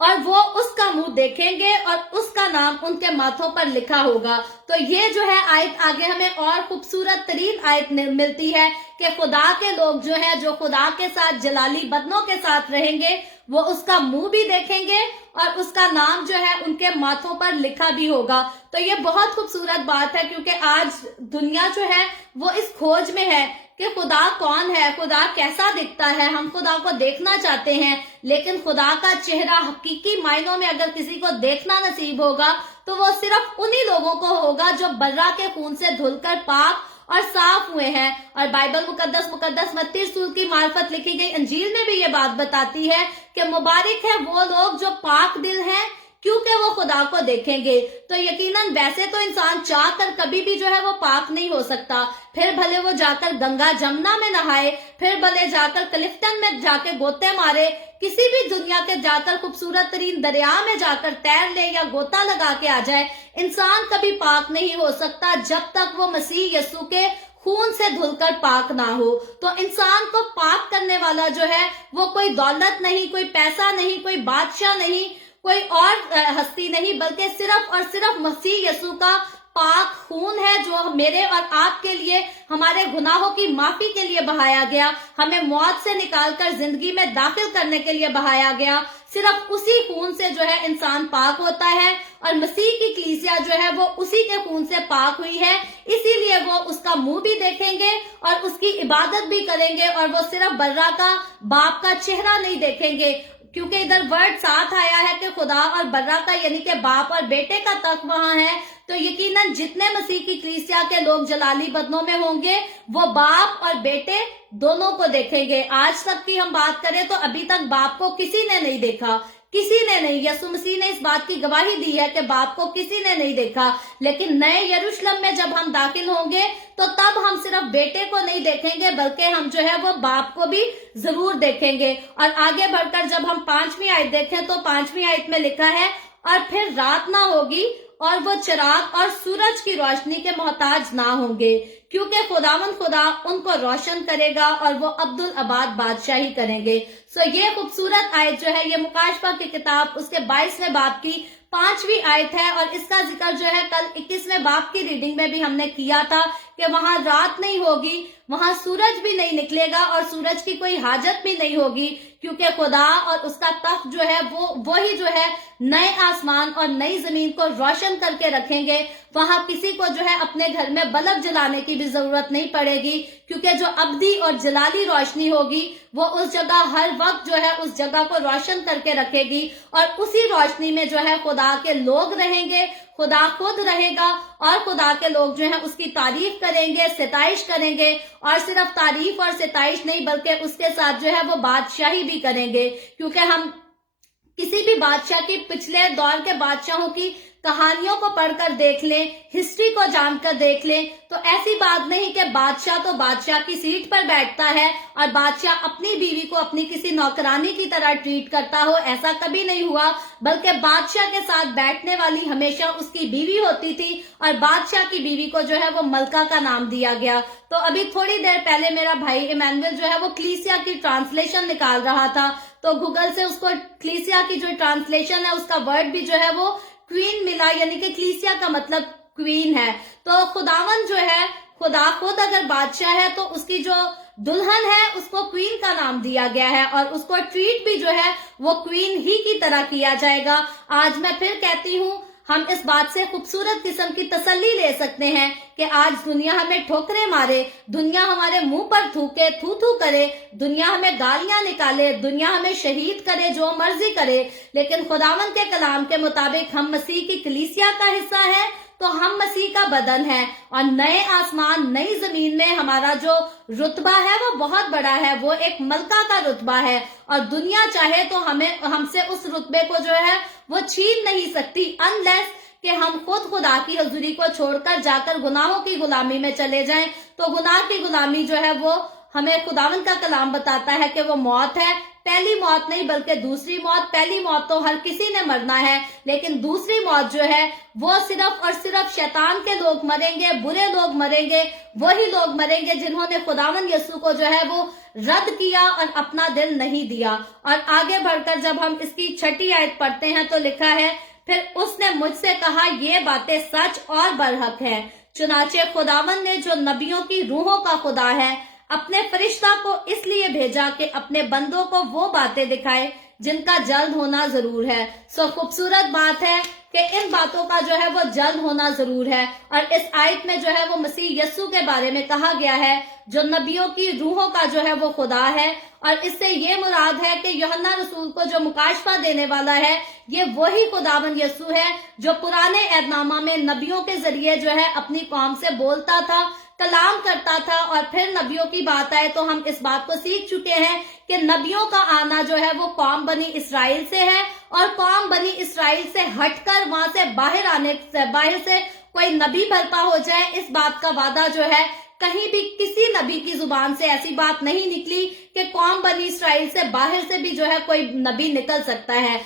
और वो उसका मुंह देखेंगे और उसका नाम उनके माथों पर लिखा होगा। तो ये जो है आयत आगे हमें और खूबसूरत तरीन आयत मिलती है कि खुदा के लोग जो है, जो खुदा के साथ जलाली बदनों के साथ रहेंगे, वो उसका मुंह भी देखेंगे और उसका नाम जो है उनके माथों पर लिखा भी होगा। तो ये बहुत खूबसूरत बात है, क्योंकि आज दुनिया जो है वो इस खोज में है कि खुदा कौन है, खुदा कैसा दिखता है। हम खुदा को देखना चाहते हैं, लेकिन खुदा का चेहरा हकीकी मायनों में अगर किसी को देखना नसीब होगा तो वो सिर्फ उन्हीं लोगों को होगा जो बर्रा के खून से धुलकर पाक और साफ हुए हैं। और बाइबल मुकद्दस मत्ती रसूल की मार्फत लिखी गई अंजील में भी ये बात बताती है कि मुबारक है वो लोग जो पाक दिल हैं, क्योंकि वो खुदा को देखेंगे। तो यकीनन वैसे तो इंसान चाह कर कभी भी जो है वो पाक नहीं हो सकता, फिर भले वो जाकर गंगा जमुना में नहाए, फिर भले जाकर क्लिफ्टन में जाके गोते मारे, किसी भी दुनिया के जाकर खूबसूरत तरीन दरिया में जाकर तैर ले या गोता लगा के आ जाए, इंसान कभी पाक नहीं हो सकता जब तक वो मसीह यीशु के खून से धुलकर पाक ना हो। तो इंसान को पाक करने वाला जो है वो कोई दौलत नहीं, कोई पैसा नहीं, कोई बादशाह नहीं, कोई और हस्ती नहीं, बल्कि सिर्फ और सिर्फ मसीह यीशु का पाक खून है, जो मेरे और आपके लिए, हमारे गुनाहों की माफी के लिए बहाया गया, हमें मौत से निकालकर जिंदगी में दाखिल करने के लिए बहाया गया। सिर्फ उसी खून से जो है इंसान पाक होता है और मसीह की कलीसिया जो है वो उसी के खून से पाक हुई है। इसीलिए वो उसका मुंह भी देखेंगे और उसकी इबादत भी करेंगे, और वो सिर्फ बर्रा का, बाप का चेहरा नहीं देखेंगे, क्योंकि इधर वर्ड साथ आया है कि खुदा और बर्रा का, यानी कि बाप और बेटे का तख्त वहां है। तो यकीनन जितने मसीह की कलीसिया के लोग जलाली बदनों में होंगे वो बाप और बेटे दोनों को देखेंगे। आज तक की हम बात करें तो अभी तक बाप को किसी ने नहीं देखा, किसी ने नहीं। यीशु मसीह ने इस बात की गवाही दी है कि बाप को किसी ने नहीं देखा। लेकिन नए यरूशलेम में जब हम दाखिल होंगे तो तब हम सिर्फ बेटे को नहीं देखेंगे, बल्कि हम जो है वो बाप को भी जरूर देखेंगे। और आगे बढ़कर जब हम 5वीं आयत देखें तो 5वीं आयत में लिखा है, और फिर रात ना होगी اور وہ چراغ اور سورج کی روشنی کے محتاج نہ ہوں گے، کیونکہ خداوند خدا ان کو روشن کرے گا اور وہ عبدالآباد بادشاہی کریں گے۔ یہ خوبصورت آیت جو ہے یہ مکاشفہ کی کتاب اس کے 22ویں باب کی 5ویں آیت ہے، اور اس کا ذکر جو ہے کل 21ویں باب کی ریڈنگ میں بھی ہم نے کیا تھا کہ وہاں رات نہیں ہوگی، وہاں سورج بھی نہیں نکلے گا اور سورج کی کوئی حاجت بھی نہیں ہوگی، کیونکہ خدا اور اس کا تخت جو ہے وہی جو ہے نئے آسمان اور نئی زمین کو روشن کر کے رکھیں گے۔ وہاں کسی کو جو ہے اپنے گھر میں بلب جلانے کی بھی ضرورت نہیں پڑے گی، کیونکہ جو ابدی اور جلالی روشنی ہوگی وہ اس جگہ ہر وقت جو ہے اس جگہ کو روشن کر کے رکھے گی، اور اسی روشنی میں جو ہے خدا کے لوگ رہیں گے، خدا خود رہے گا، اور خدا کے لوگ جو ہیں اس کی تعریف کریں گے، ستائش کریں گے، اور صرف تعریف اور ستائش نہیں بلکہ اس کے ساتھ جو ہے وہ بادشاہی بھی کریں گے۔ کیونکہ ہم کسی بھی بادشاہ کی پچھلے دور کے بادشاہوں کی کہانیوں کو پڑھ کر دیکھ لیں، ہسٹری کو جان کر دیکھ لیں، تو ایسی بات نہیں کہ بادشاہ تو بادشاہ کی سیٹ پر بیٹھتا ہے اور بادشاہ اپنی بیوی کو اپنی کسی نوکرانی کی طرح ٹریٹ کرتا ہو، ایسا کبھی نہیں ہوا، بلکہ بادشاہ کے ساتھ بیٹھنے والی ہمیشہ اس کی بیوی ہوتی تھی، اور بادشاہ کی بیوی کو جو ہے وہ ملکہ کا نام دیا گیا۔ تو ابھی تھوڑی دیر پہلے میرا بھائی ایمینول جو ہے وہ کلیسیا کی ٹرانسلیشن نکال رہا تھا، تو گوگل سے اس کو کلیسیا کی جو ٹرانسلیشن ہے اس کا ورڈ بھی جو ہے وہ کوئین ملا، یعنی کہ کلیسیا کا مطلب کوئین ہے۔ تو خداوند جو ہے، خدا خود اگر بادشاہ ہے تو اس کی جو دلہن ہے اس کو کوئین کا نام دیا گیا ہے، اور اس کو ٹریٹ بھی جو ہے وہ کوئین ہی کی طرح کیا جائے گا۔ آج میں پھر کہتی ہوں، ہم اس بات سے خوبصورت قسم کی تسلی لے سکتے ہیں کہ آج دنیا ہمیں ٹھوکریں مارے، دنیا ہمارے منہ پر تھوکے، تھو تھو کرے، دنیا ہمیں گالیاں نکالے، دنیا ہمیں شہید کرے، جو مرضی کرے، لیکن خداوند کے کلام کے مطابق ہم مسیح کی کلیسیا کا حصہ ہے، تو ہم مسیح کا بدن ہے، اور نئے آسمان نئی زمین میں ہمارا جو رتبہ ہے وہ بہت بڑا ہے، وہ ایک ملکہ کا رتبہ ہے، اور دنیا چاہے تو ہم سے اس رتبے کو جو ہے وہ چھین نہیں سکتی، انلیس کہ ہم خود خدا کی حضوری کو چھوڑ کر جا کر گناہوں کی غلامی میں چلے جائیں۔ تو گناہ کی غلامی جو ہے وہ ہمیں خداوند کا کلام بتاتا ہے کہ وہ موت ہے، پہلی موت نہیں بلکہ دوسری موت۔ پہلی موت تو ہر کسی نے مرنا ہے، لیکن دوسری موت جو ہے وہ صرف اور صرف شیطان کے لوگ مریں گے، برے لوگ مریں گے، وہی لوگ مریں گے جنہوں نے خداوند یسوع کو جو ہے وہ رد کیا اور اپنا دل نہیں دیا۔ اور آگے بڑھ کر جب ہم اس کی 6 آیت پڑھتے ہیں تو لکھا ہے، پھر اس نے مجھ سے کہا، یہ باتیں سچ اور برحق ہیں، چنانچہ خداوند نے جو نبیوں کی روحوں کا خدا ہے اپنے فرشتہ کو اس لیے بھیجا کہ اپنے بندوں کو وہ باتیں دکھائے جن کا جلد ہونا ضرور ہے۔ خوبصورت بات ہے کہ ان باتوں کا جو ہے وہ جلد ہونا ضرور ہے، اور اس آیت میں جو ہے وہ مسیح یسوع کے بارے میں کہا گیا ہے جو نبیوں کی روحوں کا جو ہے وہ خدا ہے، اور اس سے یہ مراد ہے کہ یوحنا رسول کو جو مکاشفہ دینے والا ہے یہ وہی خداوند یسوع ہے جو پرانے عہد نامہ میں نبیوں کے ذریعے جو ہے اپنی قوم سے بولتا تھا، کلام کرتا تھا۔ اور پھر نبیوں کی بات آئے تو ہم اس بات کو سیکھ چکے ہیں کہ نبیوں کا آنا جو ہے وہ قوم بنی اسرائیل سے ہے، اور قوم بنی اسرائیل سے ہٹ کر وہاں سے باہر سے کوئی نبی برپا ہو جائے، اس بات کا وعدہ جو ہے کہیں بھی کسی نبی کی زبان سے ایسی بات نہیں نکلی کہ قوم بنی اسرائیل سے باہر سے بھی جو ہے کوئی نبی نکل سکتا ہے۔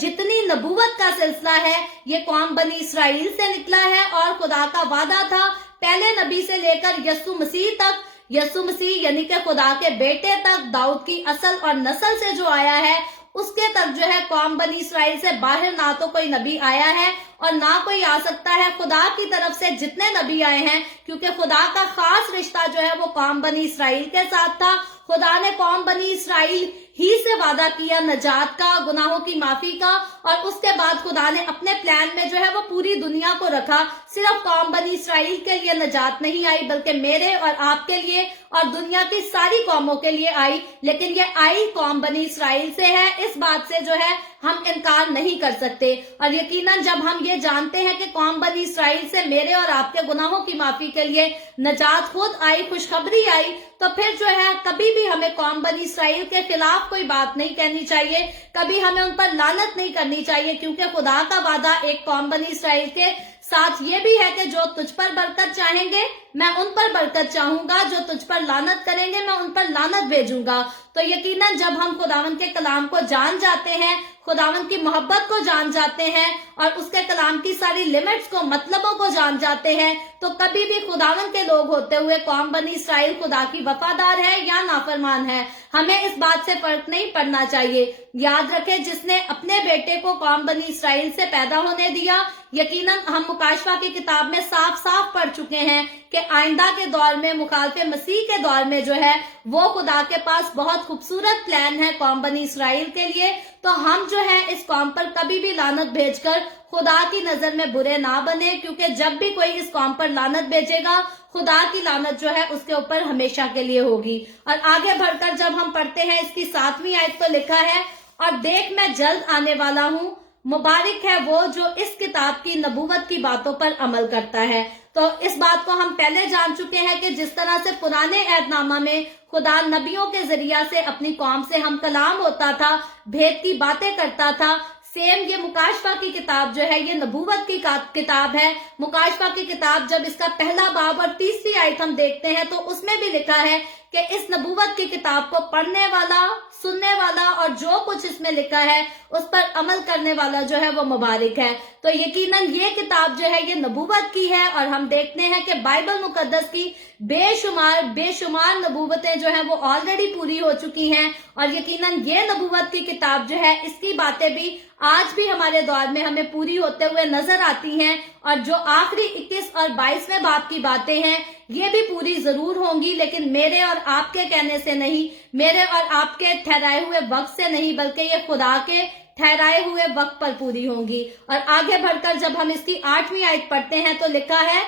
جتنی نبوت کا سلسلہ ہے یہ قوم بنی اسرائیل سے نکلا ہے، اور خدا کا وعدہ تھا پہلے نبی سے لے کر یسوع مسیح تک، یسوع مسیح یعنی کہ خدا کے بیٹے تک، داؤد کی اصل اور نسل سے جو آیا ہے اس کے تک جو ہے قوم بنی اسرائیل سے باہر نہ تو کوئی نبی آیا ہے اور نہ کوئی آ سکتا ہے۔ خدا کی طرف سے جتنے نبی آئے ہیں، کیونکہ خدا کا خاص رشتہ جو ہے وہ قوم بنی اسرائیل کے ساتھ تھا، خدا نے قوم بنی اسرائیل ہی سے وعدہ کیا نجات کا، گناہوں کی معافی کا، اور اس کے بعد خدا نے اپنے پلان میں جو ہے وہ پوری دنیا کو رکھا۔ صرف قوم بنی اسرائیل کے لیے نجات نہیں آئی بلکہ میرے اور آپ کے لیے اور دنیا کی ساری قوموں کے لیے آئی، لیکن یہ آئی قوم بنی اسرائیل سے ہے، اس بات سے جو ہے ہم انکار نہیں کر سکتے۔ اور یقیناً جب ہم یہ جانتے ہیں کہ قوم بنی اسرائیل سے میرے اور آپ کے گناہوں کی معافی کے لیے نجات خود آئی، خوشخبری آئی، تو پھر جو ہے کبھی بھی ہمیں قوم بنی اسرائیل کے خلاف کوئی بات نہیں کہنی چاہیے، کبھی ہمیں ان پر لعنت نہیں کرنی چاہیے، کیونکہ خدا کا وعدہ ایک قوم بنی اسرائیل کے ساتھ یہ بھی ہے کہ جو تجھ پر برکت چاہیں گے मैं उन पर बरकत चाहूंगा, जो तुझ पर लानत करेंगे मैं उन पर लानत भेजूंगा। तो यकीनन जब हम खुदावंद के कलाम को जान जाते हैं, खुदावंद की मोहब्बत को जान जाते हैं और उसके कलाम की सारी लिमिट्स को, मतलबों को जान जाते हैं, तो कभी भी खुदावंद के लोग होते हुए कौम बनी इसराइल खुदा की वफादार है या नाफरमान है, हमें इस बात से फर्क नहीं पड़ना चाहिए। याद रखें, जिसने अपने बेटे को कौम बनी इसराइल से पैदा होने दिया, यकीनन हम मुकाशवा की किताब में साफ साफ पढ़ चुके हैं कि आइंदा के दौर में, मुखालफे मसीह के दौर में जो है वो खुदा के पास बहुत खूबसूरत प्लान है कौम बनी इसराइल के लिए। तो हम जो है इस कौम पर कभी भी लानत भेजकर खुदा की नजर में बुरे ना बने, क्योंकि जब भी कोई इस कौम पर लानत भेजेगा, खुदा की लानत जो है उसके ऊपर हमेशा के लिए होगी। और आगे बढ़कर जब हम पढ़ते हैं इसकी 7वीं आयत तो लिखा है, और देख मैं जल्द आने वाला हूँ, मुबारक है वो जो इस किताब की नबूवत की बातों पर अमल करता है। तो इस बात को हम पहले जान चुके हैं कि जिस तरह से पुराने अहदनामा में खुदा नबियों के जरिया से अपनी कौम से हम कलाम होता था, भेद की बातें करता था, सेम ये मुकाशवा की किताब जो है ये नबूवत की किताब है। मुकाशवा की किताब जब इसका पहला बाब और 30वीं आयत हम देखते हैं तो उसमें भी लिखा है कि इस नबूवत की किताब को पढ़ने वाला, सुनने वाला और जो कुछ इसमें लिखा है उस पर अमल करने वाला जो है वो मुबारक है। तो यकीनन ये किताब जो है ये नबूवत की है और हम देखते हैं कि बाइबल मुकद्दस की बेशुमार नबूवतें जो है वो ऑलरेडी पूरी हो चुकी हैं और यकीनन ये नबूवत की किताब जो है इसकी बातें भी आज भी हमारे दौर में हमें पूरी होते हुए नजर आती हैं। और जो आखिरी 21 और 22वें बाब की बातें हैं ये भी पूरी जरूर होंगी, लेकिन मेरे और आपके कहने से नहीं, मेरे और आपके ठहराए हुए वक्त से नहीं, बल्कि ये खुदा के ठहराए हुए वक्त पर पूरी होंगी। और आगे बढ़कर जब हम इसकी 8वीं आयत पढ़ते हैं तो लिखा है,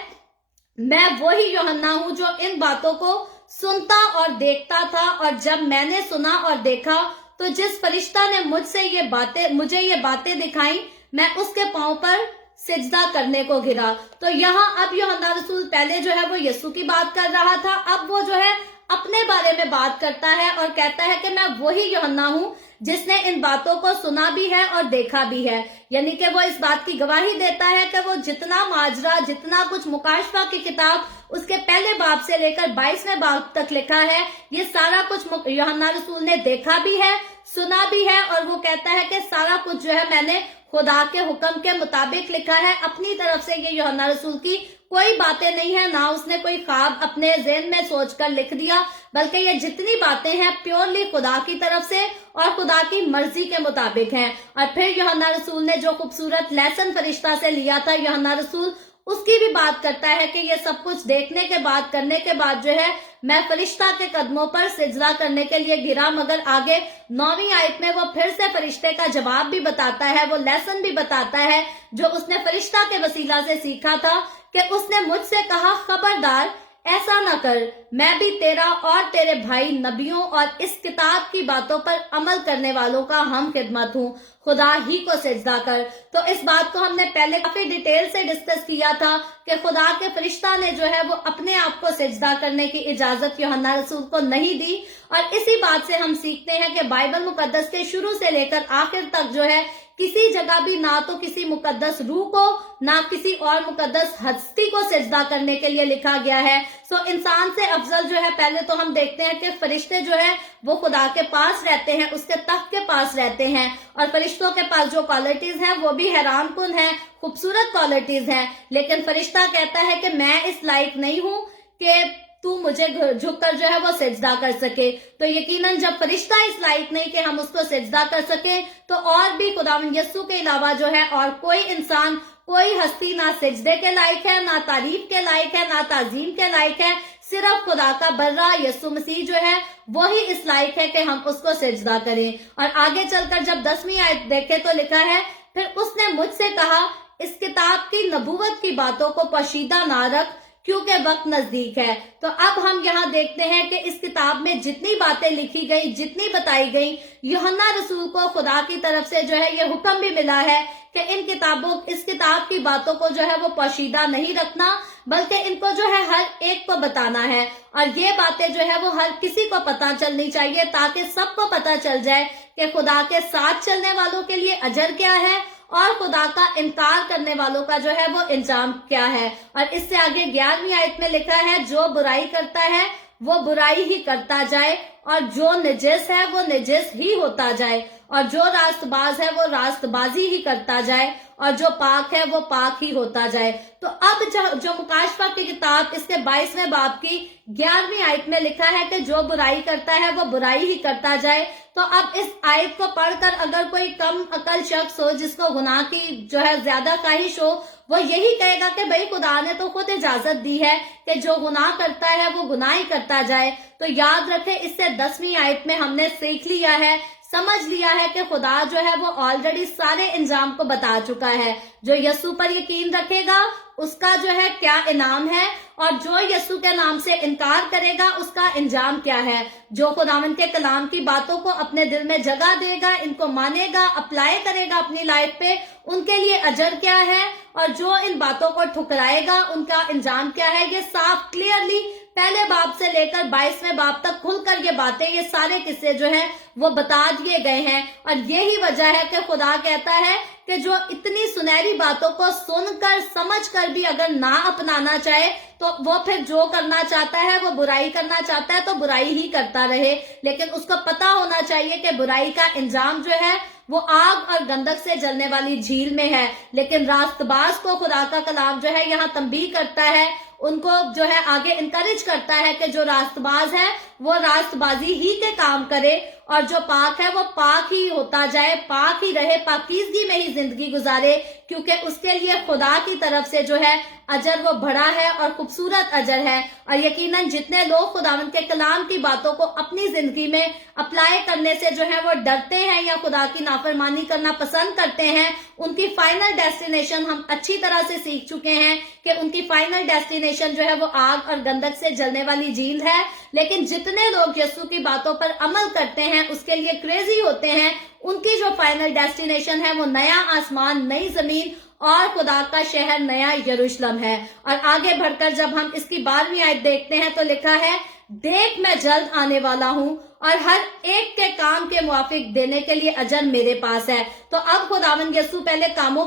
मैं वही यूहन्ना हूं जो इन बातों को सुनता और देखता था, और जब मैंने सुना और देखा तो जिस फरिश्ता ने मुझे ये बातें दिखाई, मैं उसके पांव पर सिजदा करने को गिरा। तो यहाँ अब यूहन्ना रसूल पहले जो है वो यीशु की बात कर रहा था, अब वो जो है अपने बारे में बात करता है और कहता है कि मैं वही यूहन्ना हूं जिसने इन बातों को सुना भी है और देखा भी है। यानी कि वो इस बात की गवाही देता है कि वो जितना माजरा, जितना कुछ मुकाशवा की किताब उसके पहले बाब से लेकर 22वें बाब तक लिखा है, ये सारा कुछ यूहन्ना रसूल ने देखा भी है, सुना भी है। और वो कहता है कि सारा कुछ जो है मैंने खुदा के हुक्म के मुताबिक लिखा है। अपनी तरफ से ये यूहन्ना रसूल की कोई बातें नहीं है, ना उसने कोई ख्वाब अपने ज़हन में सोचकर लिख दिया, बल्कि ये जितनी बातें हैं प्योरली खुदा की तरफ से और खुदा की मर्जी के मुताबिक हैं। और फिर यूहन्ना रसूल ने जो खूबसूरत लेसन फरिश्ता से लिया था, यूहन्ना रसूल उसकी भी बात करता है कि ये सब कुछ देखने के बाद, करने के बाद जो है मैं फरिश्ता के कदमों पर सिजदा करने के लिए गिरा। मगर आगे 9वीं आयत में वो फिर से फरिश्ते का जवाब भी बताता है, वो लेसन भी बताता है जो उसने फरिश्ता के वसीला से सीखा था, कि उसने मुझसे कहा, खबरदार ऐसा न कर, मैं भी तेरा और तेरे भाई नबियों और इस किताब की बातों पर अमल करने वालों का हम खिदमत हूँ, खुदा ही को सिजदा कर। तो इस बात को हमने पहले काफी डिटेल से डिस्कस किया था कि खुदा के फरिश्ता ने जो है वो अपने आप को सिजदा करने की इजाजत यूहन्ना रसूल को नहीं दी। और इसी बात से हम सीखते हैं कि बाइबल मुकद्दस के शुरू से लेकर आखिर तक जो है किसी जगह भी ना तो किसी मुकद्दस रूह को, ना किसी और मुकद्दस हस्ती को सिजदा करने के लिए लिखा गया है। सो इंसान से अफजल जो है, पहले तो हम देखते हैं कि फरिश्ते जो है वो खुदा के पास रहते हैं, उसके तख्त के पास रहते हैं, और फरिश्तों के पास जो क्वालिटीज हैं वो भी हैरान कुन है, खूबसूरत क्वालिटीज हैं। लेकिन फरिश्ता कहता है कि मैं इस लायक नहीं हूं कि तू मुझे झुककर जो है वो सिजदा कर सके। तो यकीनन जब फरिश्ता इस लायक नहीं कि हम उसको सिजदा कर सके, तो और भी खुदावंद यीशु के अलावा जो है और कोई इंसान, कोई हस्ती ना सिजदे के लायक है, ना तारीफ के लायक है, ना ताजीम के लायक है। सिर्फ खुदा का बर्रा यीशु मसीह जो है वही इस लायक है कि हम उसको सिजदा करें। और आगे चलकर जब 10वीं आयत देखे तो लिखा है, फिर उसने मुझसे कहा, इस किताब की नबूवत की बातों को पोशीदा ना रख, क्योंकि वक्त नजदीक है। तो अब हम यहाँ देखते हैं कि इस किताब में जितनी बातें लिखी गई, जितनी बताई गई, यूहन्ना रसूल को खुदा की तरफ से जो है ये हुक्म भी मिला है कि इस किताब की बातों को जो है वो पोशीदा नहीं रखना, बल्कि इनको जो है हर एक को बताना है। और ये बातें जो है वो हर किसी को पता चलनी चाहिए, ताकि सबको पता चल जाए कि खुदा के साथ चलने वालों के लिए अजर क्या है और खुदा का इनकार करने वालों का जो है वो अंजाम क्या है। और इससे आगे 11वीं आयत में लिखा है, जो बुराई करता है वो बुराई ही करता जाए, और जो निजिस है वो निजिस ही होता जाए, और जो रास्तबाज है वो रास्तबाजी ही करता जाए, और जो पाक है वो पाक ही होता जाए। तो अब जो मुकाशफा की किताब इसके 22वें बाब की 11वीं आयत में लिखा है कि जो बुराई करता है वो बुराई ही करता जाए। तो अब इस आयत को पढ़कर अगर कोई कम अकल शख्स हो जिसको गुनाह की जो है ज्यादा ख्वाहिश हो, वो यही कहेगा कि भाई खुदा ने तो खुद इजाजत दी है कि जो गुनाह करता है वो गुनाह ही करता जाए। तो याद रखें, इससे 10वीं आयत में हमने सीख लिया है, समझ लिया है कि खुदा जो है वो ऑलरेडी सारे इंजाम को बता चुका है। जो यीशु पर यकीन रखेगा उसका जो है क्या इनाम है, और जो यीशु के नाम से इनकार करेगा उसका इंजाम क्या है। जो खुदावंद के कलाम की बातों को अपने दिल में जगह देगा, इनको मानेगा, अप्लाई करेगा अपनी लाइफ पे, उनके लिए अजर क्या है, और जो इन बातों को ठुकराएगा उनका इंजाम क्या है। ये साफ क्लियरली पहले बाब से लेकर 22वें बाब तक खुलकर ये बातें, ये सारे किस्से जो हैं वो बता दिए गए हैं। और यही वजह है कि खुदा कहता है कि जो इतनी सुनहरी बातों को सुनकर समझकर भी अगर ना अपनाना चाहे तो वो फिर जो करना चाहता है, वो बुराई करना चाहता है तो बुराई ही करता रहे। लेकिन उसको पता होना चाहिए कि बुराई का इंजाम जो है वो आग और गंधक से जलने वाली झील में है। लेकिन रास्तबाज को खुदा का कलाम जो है यहाँ तंबीह करता है, उनको जो है आगे इनकरेज करता है कि जो रास्तबाज है वो रास्तबाजी ही के काम करे, और जो पाक है वो पाक ही होता जाए, पाक ही रहे, पाकीज़गी में ही जिंदगी गुजारे, क्योंकि उसके लिए खुदा की तरफ से जो है अजर वो बड़ा है और खूबसूरत अजर है। और यकीनन जितने लोग खुदावंद के कलाम की बातों को अपनी जिंदगी में अप्लाई करने से जो है वो डरते हैं या खुदा की नाफरमानी करना पसंद करते हैं, उनकी फाइनल डेस्टिनेशन हम अच्छी तरह से सीख चुके हैं कि उनकी फाइनल डेस्टिनेशन जो है वो आग और गंधक से जलने वाली झील है। लेकिन जितने लोग यीशु की बातों पर अमल करते हैं, उसके लिए क्रेजी होते हैं, उनकी जो फाइनल डेस्टिनेशन है वो नया आसमान, नई जमीन और खुदा का शहर नया यरूशलेम है। और आगे बढ़कर जब हम इसकी 12वीं आयत देखते हैं तो लिखा है, देख मैं जल्द आने वाला हूँ और हर एक के काम के मुआफिक देने के लिए अजर मेरे पास है। तो अब खुदावंद यीशु पहले कामों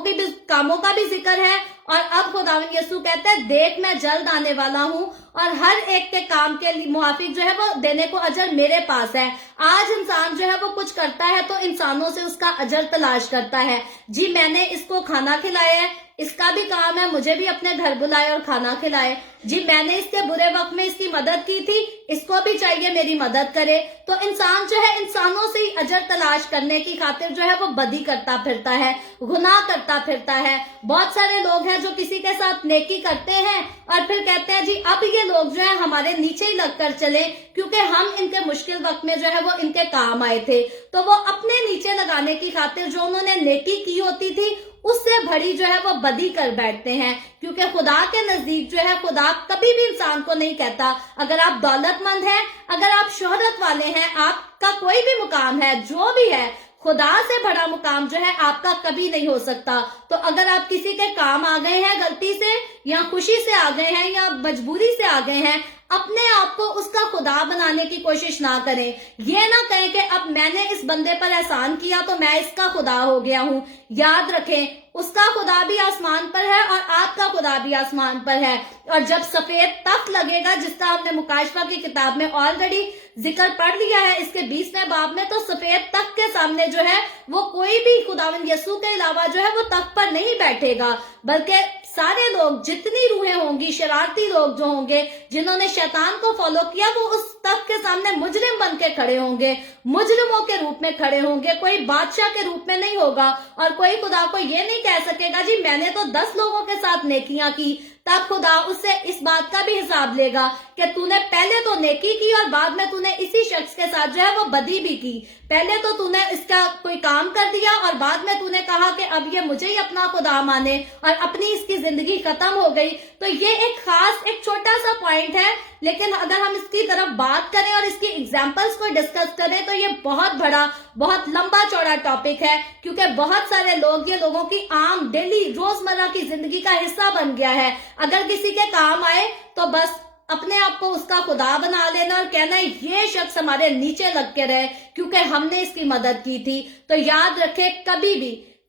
का भी जिक्र है, और अब खुदावंद यीशु कहते हैं देख मैं जल्द आने वाला हूँ और हर एक के काम के मुआफिक जो है वो देने को अजर मेरे पास है। आज इंसान जो है वो कुछ करता है तो इंसानों से उसका अजर तलाश करता है। जी मैंने इसको खाना खिलाया है, इसका भी काम है मुझे भी अपने घर बुलाए और खाना खिलाए। जी मैंने इसके बुरे वक्त में इसकी मदद की थी, इसको भी चाहिए मेरी मदद करे। तो इंसान जो है इंसानों से ही अजर तलाश करने की खातिर जो है वो बदी करता फिरता है, गुनाह करता फिरता है। बहुत सारे लोग हैं जो किसी के साथ नेकी करते हैं और फिर कहते हैं जी अब ये लोग जो है हमारे नीचे ही लगकर चले, क्योंकि हम इनके मुश्किल वक्त में जो है वो इनके काम आए थे। तो वो अपने नीचे लगाने की खातिर जो उन्होंने नेकी की होती थी उससे भरी जो है वो बदी कर बैठते हैं, क्योंकि खुदा के नजदीक जो है खुदा कभी भी इंसान को नहीं कहता अगर आप दौलतमंद हैं, अगर आप शोहरत वाले हैं, आपका कोई भी मुकाम है, जो भी है, खुदा से बड़ा मुकाम जो है आपका कभी नहीं हो सकता। तो अगर आप किसी के काम आ गए हैं गलती से या खुशी से आ गए हैं या मजबूरी से आ गए हैं, अपने आप को उसका खुदा बनाने की कोशिश ना करें। ये ना कहें कि अब मैंने इस बंदे पर एहसान किया तो मैं इसका खुदा हो गया हूँ। याद रखें उसका खुदा भी आसमान पर है और आपका खुदा भी आसमान पर है। और जब सफेद तख्त लगेगा, जिसका हमने मुकाशफा की किताब में ऑलरेडी जिक्र पढ़ लिया है इसके 20वें बाब में, तो सफेद तख्त के सामने जो है वो कोई भी खुदावंद यीशु के अलावा जो है वो तख्त पर नहीं बैठेगा, बल्कि सारे लोग, जितनी रूहें होंगी, शरारती लोग जो होंगे जिन्होंने शैतान को फॉलो किया, वो उस तख्त के सामने मुजरिम बन के खड़े होंगे, मुजरिमों के रूप में खड़े होंगे, कोई बादशाह के रूप में नहीं होगा। और कोई खुदा को ये नहीं कह सकेगा जी मैंने तो 10 लोगों के साथ नेकियां की। तब खुदा उससे इस बात का भी हिसाब लेगा कि तूने पहले तो नेकी की और बाद में तूने इसी शख्स के साथ जो है वो बदी भी की। पहले तो तूने इसका कोई काम कर दिया और बाद में तूने कहा कि अब ये मुझे ही अपना खुदा माने और अपनी इसकी जिंदगी खत्म हो गई। तो ये एक खास, एक छोटा सा पॉइंट है, लेकिन अगर हम इसकी तरफ बात करें और इसकी एग्जाम्पल्स को डिस्कस करें तो ये बहुत बड़ा, बहुत लंबा चौड़ा टॉपिक है, क्योंकि बहुत सारे लोग, ये लोगों की आम डेली रोजमर्रा की जिंदगी का हिस्सा बन गया है। अगर किसी के काम आए तो बस अपने आप को उसका खुदा बना लेना और कहना ये शख्स हमारे नीचे लग के रहे क्योंकि हमने इसकी मदद की थी। तो याद रखे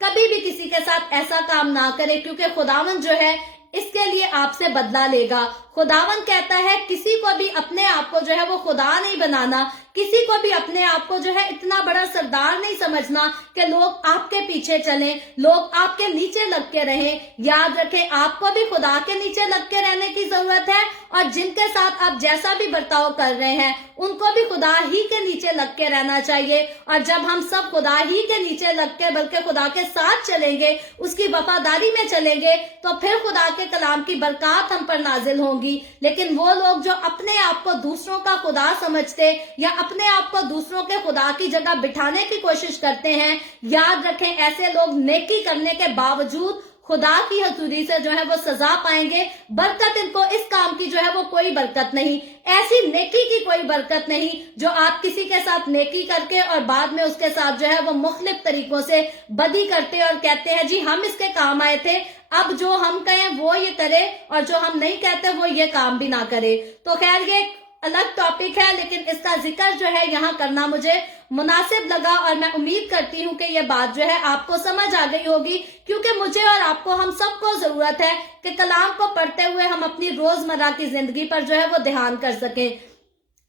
कभी भी किसी के साथ ऐसा काम ना करें, क्योंकि खुदावन जो है इसके लिए आपसे बदला लेगा। खुदावन कहता है किसी को भी अपने आप को जो है वो खुदा नहीं बनाना, किसी को भी अपने आप को जो है इतना बड़ा सरदार नहीं समझना कि लोग आपके पीछे चलें, लोग आपके नीचे लग के रहें। याद रखें, आपको भी खुदा के नीचे लग के रहने की जरूरत है, और जिनके साथ आप जैसा भी बर्ताव कर रहे हैं उनको भी खुदा ही के नीचे लग के रहना चाहिए। और जब हम सब खुदा ही के नीचे लग के बल्कि खुदा के साथ चलेंगे, उसकी वफादारी में चलेंगे, तो फिर खुदा के कलाम की बरकत हम पर नाजिल होंगी। लेकिन वो लोग जो अपने आप को दूसरों का खुदा समझते या अपने आप को दूसरों के खुदा की जगह बिठाने की कोशिश करते हैं, याद रखें ऐसे लोग नेकी करने के बावजूद खुदा की हजूरी से जो है वो सजा पाएंगे। बरकत इनको इस काम की जो है वो कोई बरकत नहीं, ऐसी नेकी की कोई बरकत नहीं जो आप किसी के साथ नेकी करके और बाद में उसके साथ जो है वो मुख्तलिफ तरीकों से बदी करते और कहते हैं जी हम इसके काम आए थे, अब जो हम कहें वो ये करे और जो हम नहीं कहते वो ये काम भी ना करे। तो खैर ये अलग टॉपिक है, लेकिन इसका जिक्र जो है यहाँ करना मुझे मुनासिब लगा, और मैं उम्मीद करती हूँ कि ये बात जो है आपको समझ आ गई होगी, क्योंकि मुझे और आपको हम सबको जरूरत है कि कलाम को पढ़ते हुए हम अपनी रोजमर्रा की जिंदगी पर जो है वो ध्यान कर सकें,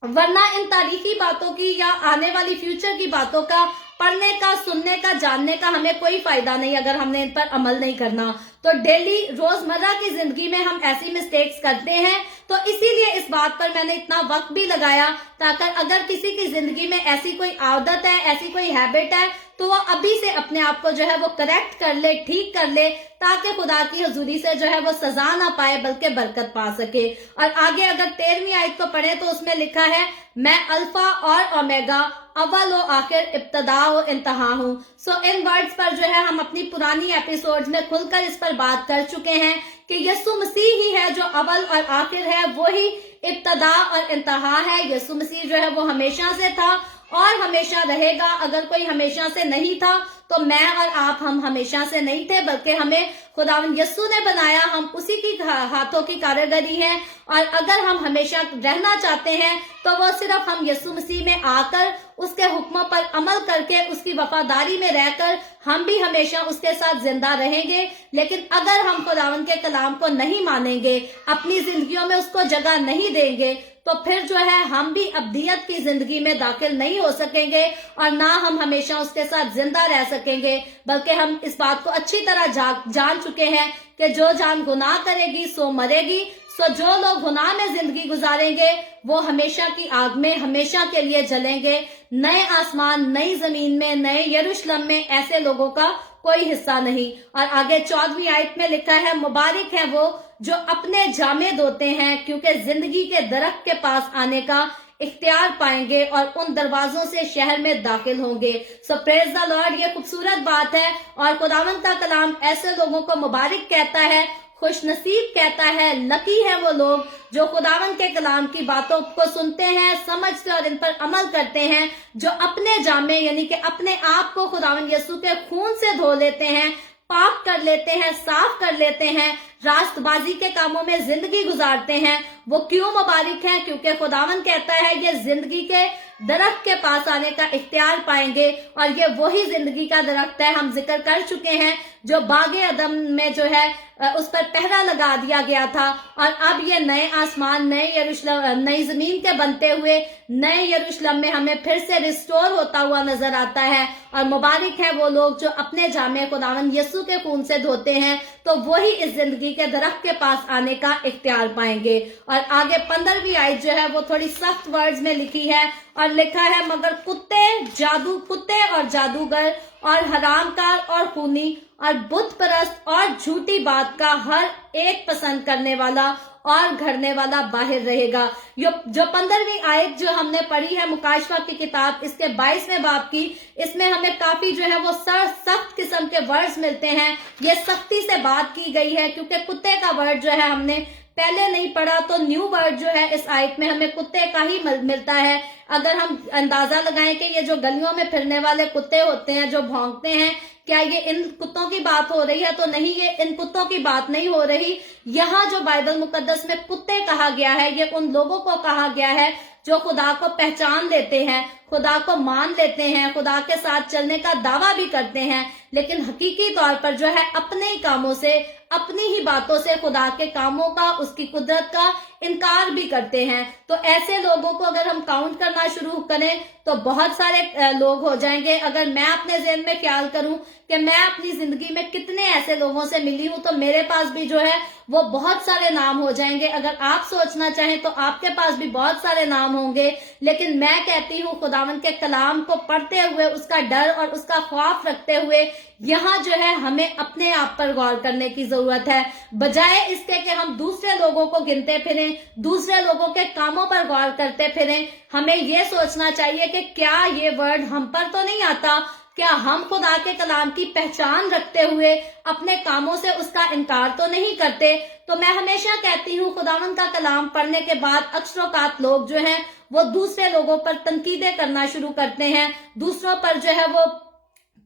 वरना इन तारीखी बातों की या आने वाली फ्यूचर की बातों का पढ़ने का, सुनने का, जानने का हमें कोई फायदा नहीं अगर हमने इन पर अमल नहीं करना। तो डेली रोजमर्रा की जिंदगी में हम ऐसी मिस्टेक्स करते हैं, तो इसीलिए इस बात पर मैंने इतना वक्त भी लगाया ताकि अगर किसी की जिंदगी में ऐसी कोई आदत है, ऐसी कोई हैबिट है, तो वो अभी से अपने आप को जो है वो करेक्ट कर ले, ठीक कर ले, ताकि खुदा की हजूरी से जो है वो सजा ना पाए बल्कि बरकत पा सके। और आगे अगर 13वीं आयत को पढ़े तो उसमें लिखा है, मैं अल्फा और ओमेगा, अव्वल व आखिर, इब्तदा व इंतहा हूँ। सो इन वर्ड्स पर जो है हम अपनी पुरानी एपिसोड्स में खुलकर इस पर बात कर चुके हैं कि यीशु मसीह ही है जो अव्वल और आखिर है, वही इब्तदा और इंतहा है। यीशु मसीह जो है वो हमेशा से था और हमेशा रहेगा। अगर कोई हमेशा से नहीं था तो मैं और आप हम हमेशा से नहीं थे, बल्कि हमें खुदावंद यीशु ने बनाया, हम उसी की हाथों की कारीगरी है। और अगर हम हमेशा रहना चाहते हैं तो वो सिर्फ हम यीशु मसीह में आकर उसके हुक्मों पर अमल करके उसकी वफादारी में रहकर हम भी हमेशा उसके साथ जिंदा रहेंगे। लेकिन अगर हम खुदावंद के कलाम को नहीं मानेंगे, अपनी जिंदगियों में उसको जगह नहीं देंगे, तो फिर जो है हम भी अब्दियत की जिंदगी में दाखिल नहीं हो सकेंगे और ना हम हमेशा उसके साथ जिंदा रह सकेंगे। बल्कि हम इस बात को अच्छी तरह जान चुके हैं कि जो जान गुनाह करेगी सो मरेगी। सो जो लोग गुनाह में जिंदगी गुजारेंगे वो हमेशा की आग में हमेशा के लिए जलेंगे। नए आसमान, नई जमीन में, नए यरूशलेम में ऐसे लोगों का कोई हिस्सा नहीं। और आगे 14वीं आयत में लिखा है, मुबारक है वो जो अपने जामे धोते हैं, क्योंकि जिंदगी के दरख्त के पास आने का इख्तियार पाएंगे और उन दरवाजों से शहर में दाखिल होंगे। सो प्रेज द लॉर्ड, ये खूबसूरत बात है। और खुदावंद का कलाम ऐसे लोगों को मुबारक कहता है, खुश नसीब कहता है, लकी है वो लोग जो खुदावंद के कलाम की बातों को सुनते हैं, समझते और इन पर अमल करते हैं, जो अपने जामे यानी कि अपने आप को खुदावंद यीशु के खून से धो लेते हैं, पाक कर लेते हैं, साफ कर लेते हैं, रास्तबाजी के कामों में जिंदगी गुजारते हैं। वो क्यों मुबारक हैं? क्योंकि खुदावंद कहता है ये जिंदगी के दरख्त के पास आने का इख्तियार पाएंगे। और ये वही जिंदगी का दरख्त है, हम जिक्र कर चुके हैं, जो बागे अदम में जो है उस पर पहरा लगा दिया गया था। और अब ये नए आसमान, नए यरूशलेम, नई जमीन के बनते हुए नए यरूशलेम में हमें फिर से रिस्टोर होता हुआ नजर आता है। और मुबारक है वो लोग जो अपने जामे खुदावंद यीशु के खून से धोते हैं, तो वही इस जिंदगी के दरख्त के पास आने का इख्तियार पाएंगे। और आगे 15वीं आयत जो है वो थोड़ी सख्त वर्ड्स में लिखी है और लिखा है, मगर कुत्ते और जादूगर और हरामकार और खूनी और बुत परस्त और झूठी बात का हर एक पसंद करने वाला और घड़ने वाला बाहर रहेगा। जो 15वीं आयत जो हमने पढ़ी है मुकाशवा की किताब, इसके 22वें बाब की, इसमें हमें काफी जो है वो सख्त किस्म के वर्ड्स मिलते हैं। ये सख्ती से बात की गई है क्योंकि कुत्ते का वर्ड जो है हमने पहले नहीं पढ़ा, तो न्यू वर्ड जो है इस आयत में हमें कुत्ते का ही मिलता है। अगर हम अंदाजा लगाएं कि ये जो गलियों में फिरने वाले कुत्ते होते हैं जो भौंकते हैं, क्या ये इन कुत्तों की बात हो रही है? तो नहीं, ये इन कुत्तों की बात नहीं हो रही। यहाँ जो बाइबल मुकद्दस में कुत्ते कहा गया है, ये उन लोगों को कहा गया है जो खुदा को पहचान लेते हैं, खुदा को मान लेते हैं, खुदा के साथ चलने का दावा भी करते हैं, लेकिन हकीकी तौर पर जो है अपने ही कामों से, अपनी ही बातों से खुदा के कामों का, उसकी कुदरत का इनकार भी करते हैं। तो ऐसे लोगों को अगर हम काउंट करना शुरू करें तो बहुत सारे लोग हो जाएंगे। अगर मैं अपने ज़हन में ख्याल करूं कि मैं अपनी जिंदगी में कितने ऐसे लोगों से मिली हूं, तो मेरे पास भी जो है वो बहुत सारे नाम हो जाएंगे। अगर आप सोचना चाहें तो आपके पास भी बहुत सारे नाम होंगे, लेकिन मैं कहती हूँ खुदावंद के कलाम को पढ़ते हुए, उसका डर और उसका खौफ रखते हुए यहाँ जो है हमें अपने आप पर गौर करने की जरूरत है, बजाय इसके कि हम दूसरे लोगों को गिनते फिरें, दूसरे लोगों के कामों पर गौर करते फिरें। हमें ये सोचना चाहिए कि क्या ये वर्ड हम पर तो नहीं आता, क्या हम खुदा के कलाम की पहचान रखते हुए अपने कामों से उसका इनकार तो नहीं करते। तो मैं हमेशा कहती हूँ खुदावंद का कलाम पढ़ने के बाद अक्सरोकात लोग जो हैं वो दूसरे लोगों पर तनकीदें करना शुरू करते हैं, दूसरों पर जो है वो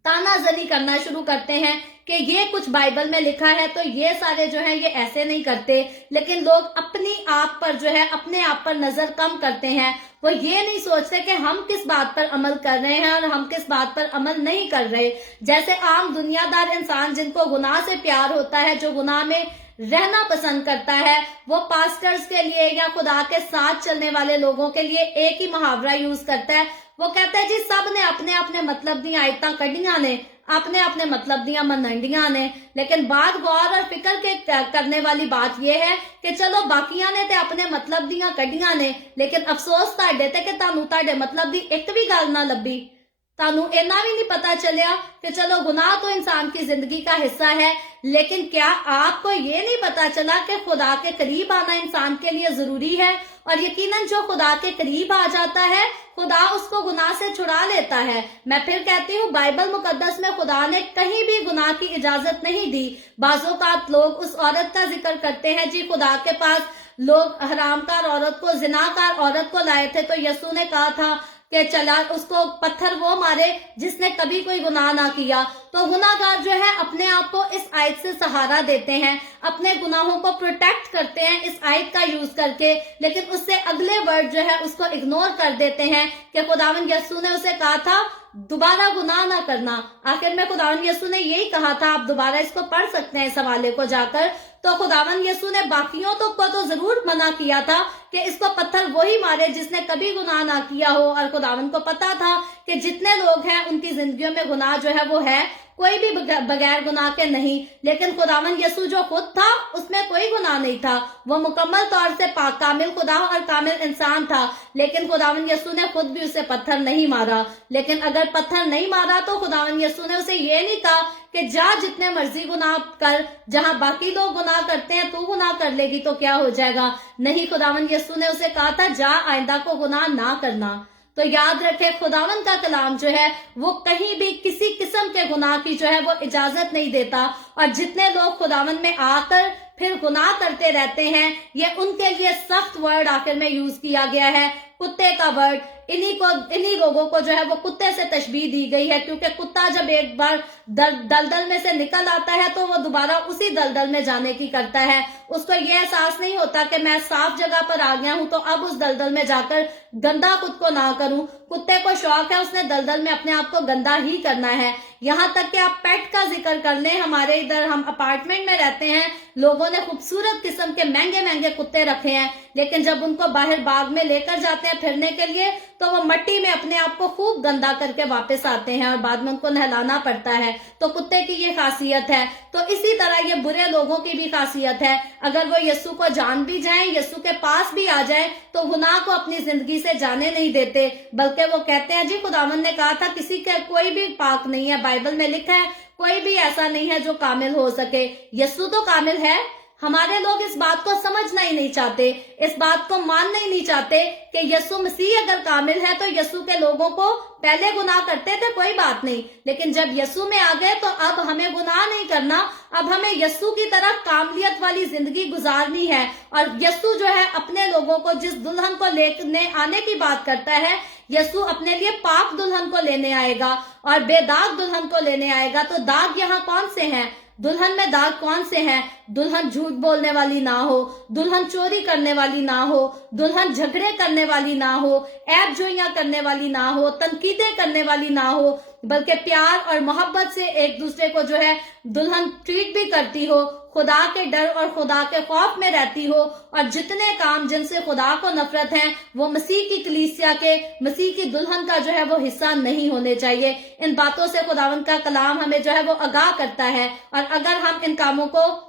तानाजनी करना शुरू करते हैं कि ये कुछ बाइबल में लिखा है तो ये सारे जो है ये ऐसे नहीं करते। लेकिन लोग अपनी आप पर जो है अपने आप पर नजर कम करते हैं। वो ये नहीं सोचते कि हम किस बात पर अमल कर रहे हैं और हम किस बात पर अमल नहीं कर रहे। जैसे आम दुनियादार इंसान जिनको गुनाह से प्यार होता है, जो गुनाह में रहना पसंद करता है, वो पास्टर्स के लिए या खुदा के साथ चलने वाले लोगों के लिए एक ही मुहावरा यूज करता है। वो कहता है जी सब ने अपने अपने मतलब दी आयतां कढ़ियां ने, अपने अपने मतलब दियां मनंडियां ने। लेकिन बात गौर और फिक्र के करने वाली बात यह है कि चलो बाकियां ने ते अपने मतलब दियां कढ़ियां ने, लेकिन अफसोस तुहाडे ते कि तुहानू तुहाडे मतलब दी एक भी गल ना लभी। तानू इन्ना भी नहीं पता चलिया कि चलो गुनाह तो इंसान की जिंदगी का हिस्सा है, लेकिन क्या आपको ये नहीं पता चला कि खुदा के करीब आना इंसान के लिए जरूरी है। और यकीनन जो खुदा के करीब आ जाता है खुदा उसको गुनाह से छुड़ा लेता है। मैं फिर कहती हूँ बाइबल मुकद्दस में खुदा ने कहीं भी गुनाह की इजाजत नहीं दी। बाज़ोकात लोग उस औरत का जिक्र करते हैं जी, खुदा के पास लोग हरामकार औरत को, जिनाकार औरत को लाए थे, तो यीशु ने कहा था कि चला उसको पत्थर वो मारे जिसने कभी कोई गुनाह ना किया। तो गुनाहगार जो है अपने आप को इस आयत से सहारा देते हैं, अपने गुनाहों को प्रोटेक्ट करते हैं इस आयत का यूज करके, लेकिन उससे अगले वर्ड जो है उसको इग्नोर कर देते हैं कि खुदावंद यीशु ने उसे कहा था दोबारा गुनाह ना करना। आखिर में खुदावंद यीशु ने यही कहा था, आप दोबारा इसको पढ़ सकते हैं इस हवाले को जाकर। तो खुदावंद यीशु ने बाकियों को तो जरूर मना किया था कि इसको पत्थर वही मारे जिसने कभी गुनाह ना किया हो। और खुदावंद को पता था कि जितने लोग हैं उनकी जिंदगियों में गुनाह जो है वो है, कोई भी बगैर गुनाह के नहीं। लेकिन खुदावंद यीशु जो खुद था उसमें कोई गुनाह नहीं था, वो मुकम्मल तौर से पाक कामिल खुदा और कामिल इंसान था। लेकिन खुदावंद यीशु ने खुद भी उसे पत्थर नहीं मारा। लेकिन अगर पत्थर नहीं मारा तो खुदावंद यीशु ने उसे ये नहीं कहा कि जा जितने मर्जी गुनाह कर, जहां बाकी लोग गुनाह करते हैं तू गुनाह कर लेगी तो क्या हो जाएगा। नहीं, खुदावंद यीशु ने उसे कहा था जा आइंदा को गुनाह ना करना। तो याद रखे खुदावंद का कलाम जो है वो कहीं भी किसी किस्म के गुनाह की जो है वो इजाजत नहीं देता। और जितने लोग खुदावंद में आकर फिर गुनाह करते रहते हैं, ये उनके लिए सख्त वर्ड आखिर में यूज किया गया है, कुत्ते का वर्ड। इन्हीं लोगों को जो है वो कुत्ते से तशबीह दी गई है, क्योंकि कुत्ता जब एक बार दलदल में से निकल आता है तो वो दोबारा उसी दलदल में जाने की करता है। उसको ये एहसास नहीं होता कि मैं साफ जगह पर आ गया हूं तो अब उस दलदल में जाकर गंदा खुद को ना करूं। कुत्ते को शौक है उसने दलदल में अपने आप को गंदा ही करना है। यहाँ तक कि आप पेट का जिक्र कर लें, हमारे इधर हम अपार्टमेंट में रहते हैं, लोगों ने खूबसूरत किस्म के महंगे महंगे कुत्ते रखे हैं, लेकिन जब उनको बाहर बाग में लेकर जाते हैं फिरने के लिए तो वो मट्टी में अपने आप को खूब गंदा करके वापस आते हैं और बाद में उनको नहलाना पड़ता है। तो कुत्ते की ये खासियत है। तो इसी तरह ये बुरे लोगों की भी खासियत है, अगर वो यीशु को जान भी जाएं, यीशु के पास भी आ जाएं, तो गुनाह को अपनी जिंदगी से जाने नहीं देते, बल्कि वो कहते हैं जी खुदावंद ने कहा था किसी का कोई भी पाक नहीं है, बाइबल में लिखा है कोई भी ऐसा नहीं है जो कामिल हो सके। यीशु तो कामिल है। हमारे लोग इस बात को समझना ही नहीं चाहते, इस बात को मानना ही नहीं चाहते कि यीशु मसीह अगर कामिल है तो यीशु के लोगों को पहले गुनाह करते थे कोई बात नहीं, लेकिन जब यीशु में आ गए तो अब हमें गुनाह नहीं करना, अब हमें यीशु की तरह कामलियत वाली जिंदगी गुजारनी है। और यीशु जो है अपने लोगों को जिस दुल्हन को लेने आने की बात करता है, यसू अपने लिए पाक दुल्हन को लेने आएगा और बेदाग दुल्हन को लेने आएगा। तो दाग यहाँ कौन से हैं? दुल्हन में दाग कौन से हैं? दुल्हन झूठ बोलने वाली ना हो, दुल्हन चोरी करने वाली ना हो, दुल्हन झगड़े करने वाली ना हो, ऐब जोइयां करने वाली ना हो, तनकीदें करने वाली ना हो, बल्कि प्यार और मोहब्बत से एक दूसरे को जो है दुल्हन ट्रीट भी करती हो, खुदा के डर और खुदा के खौफ में रहती हो, और जितने काम जिनसे खुदा को नफरत है वो मसीह की कलीसिया के, मसीह की दुल्हन का जो है वो हिस्सा नहीं होने चाहिए। इन बातों से खुदावंद का कलाम हमें जो है वो आगाह करता है, और अगर हम इन कामों को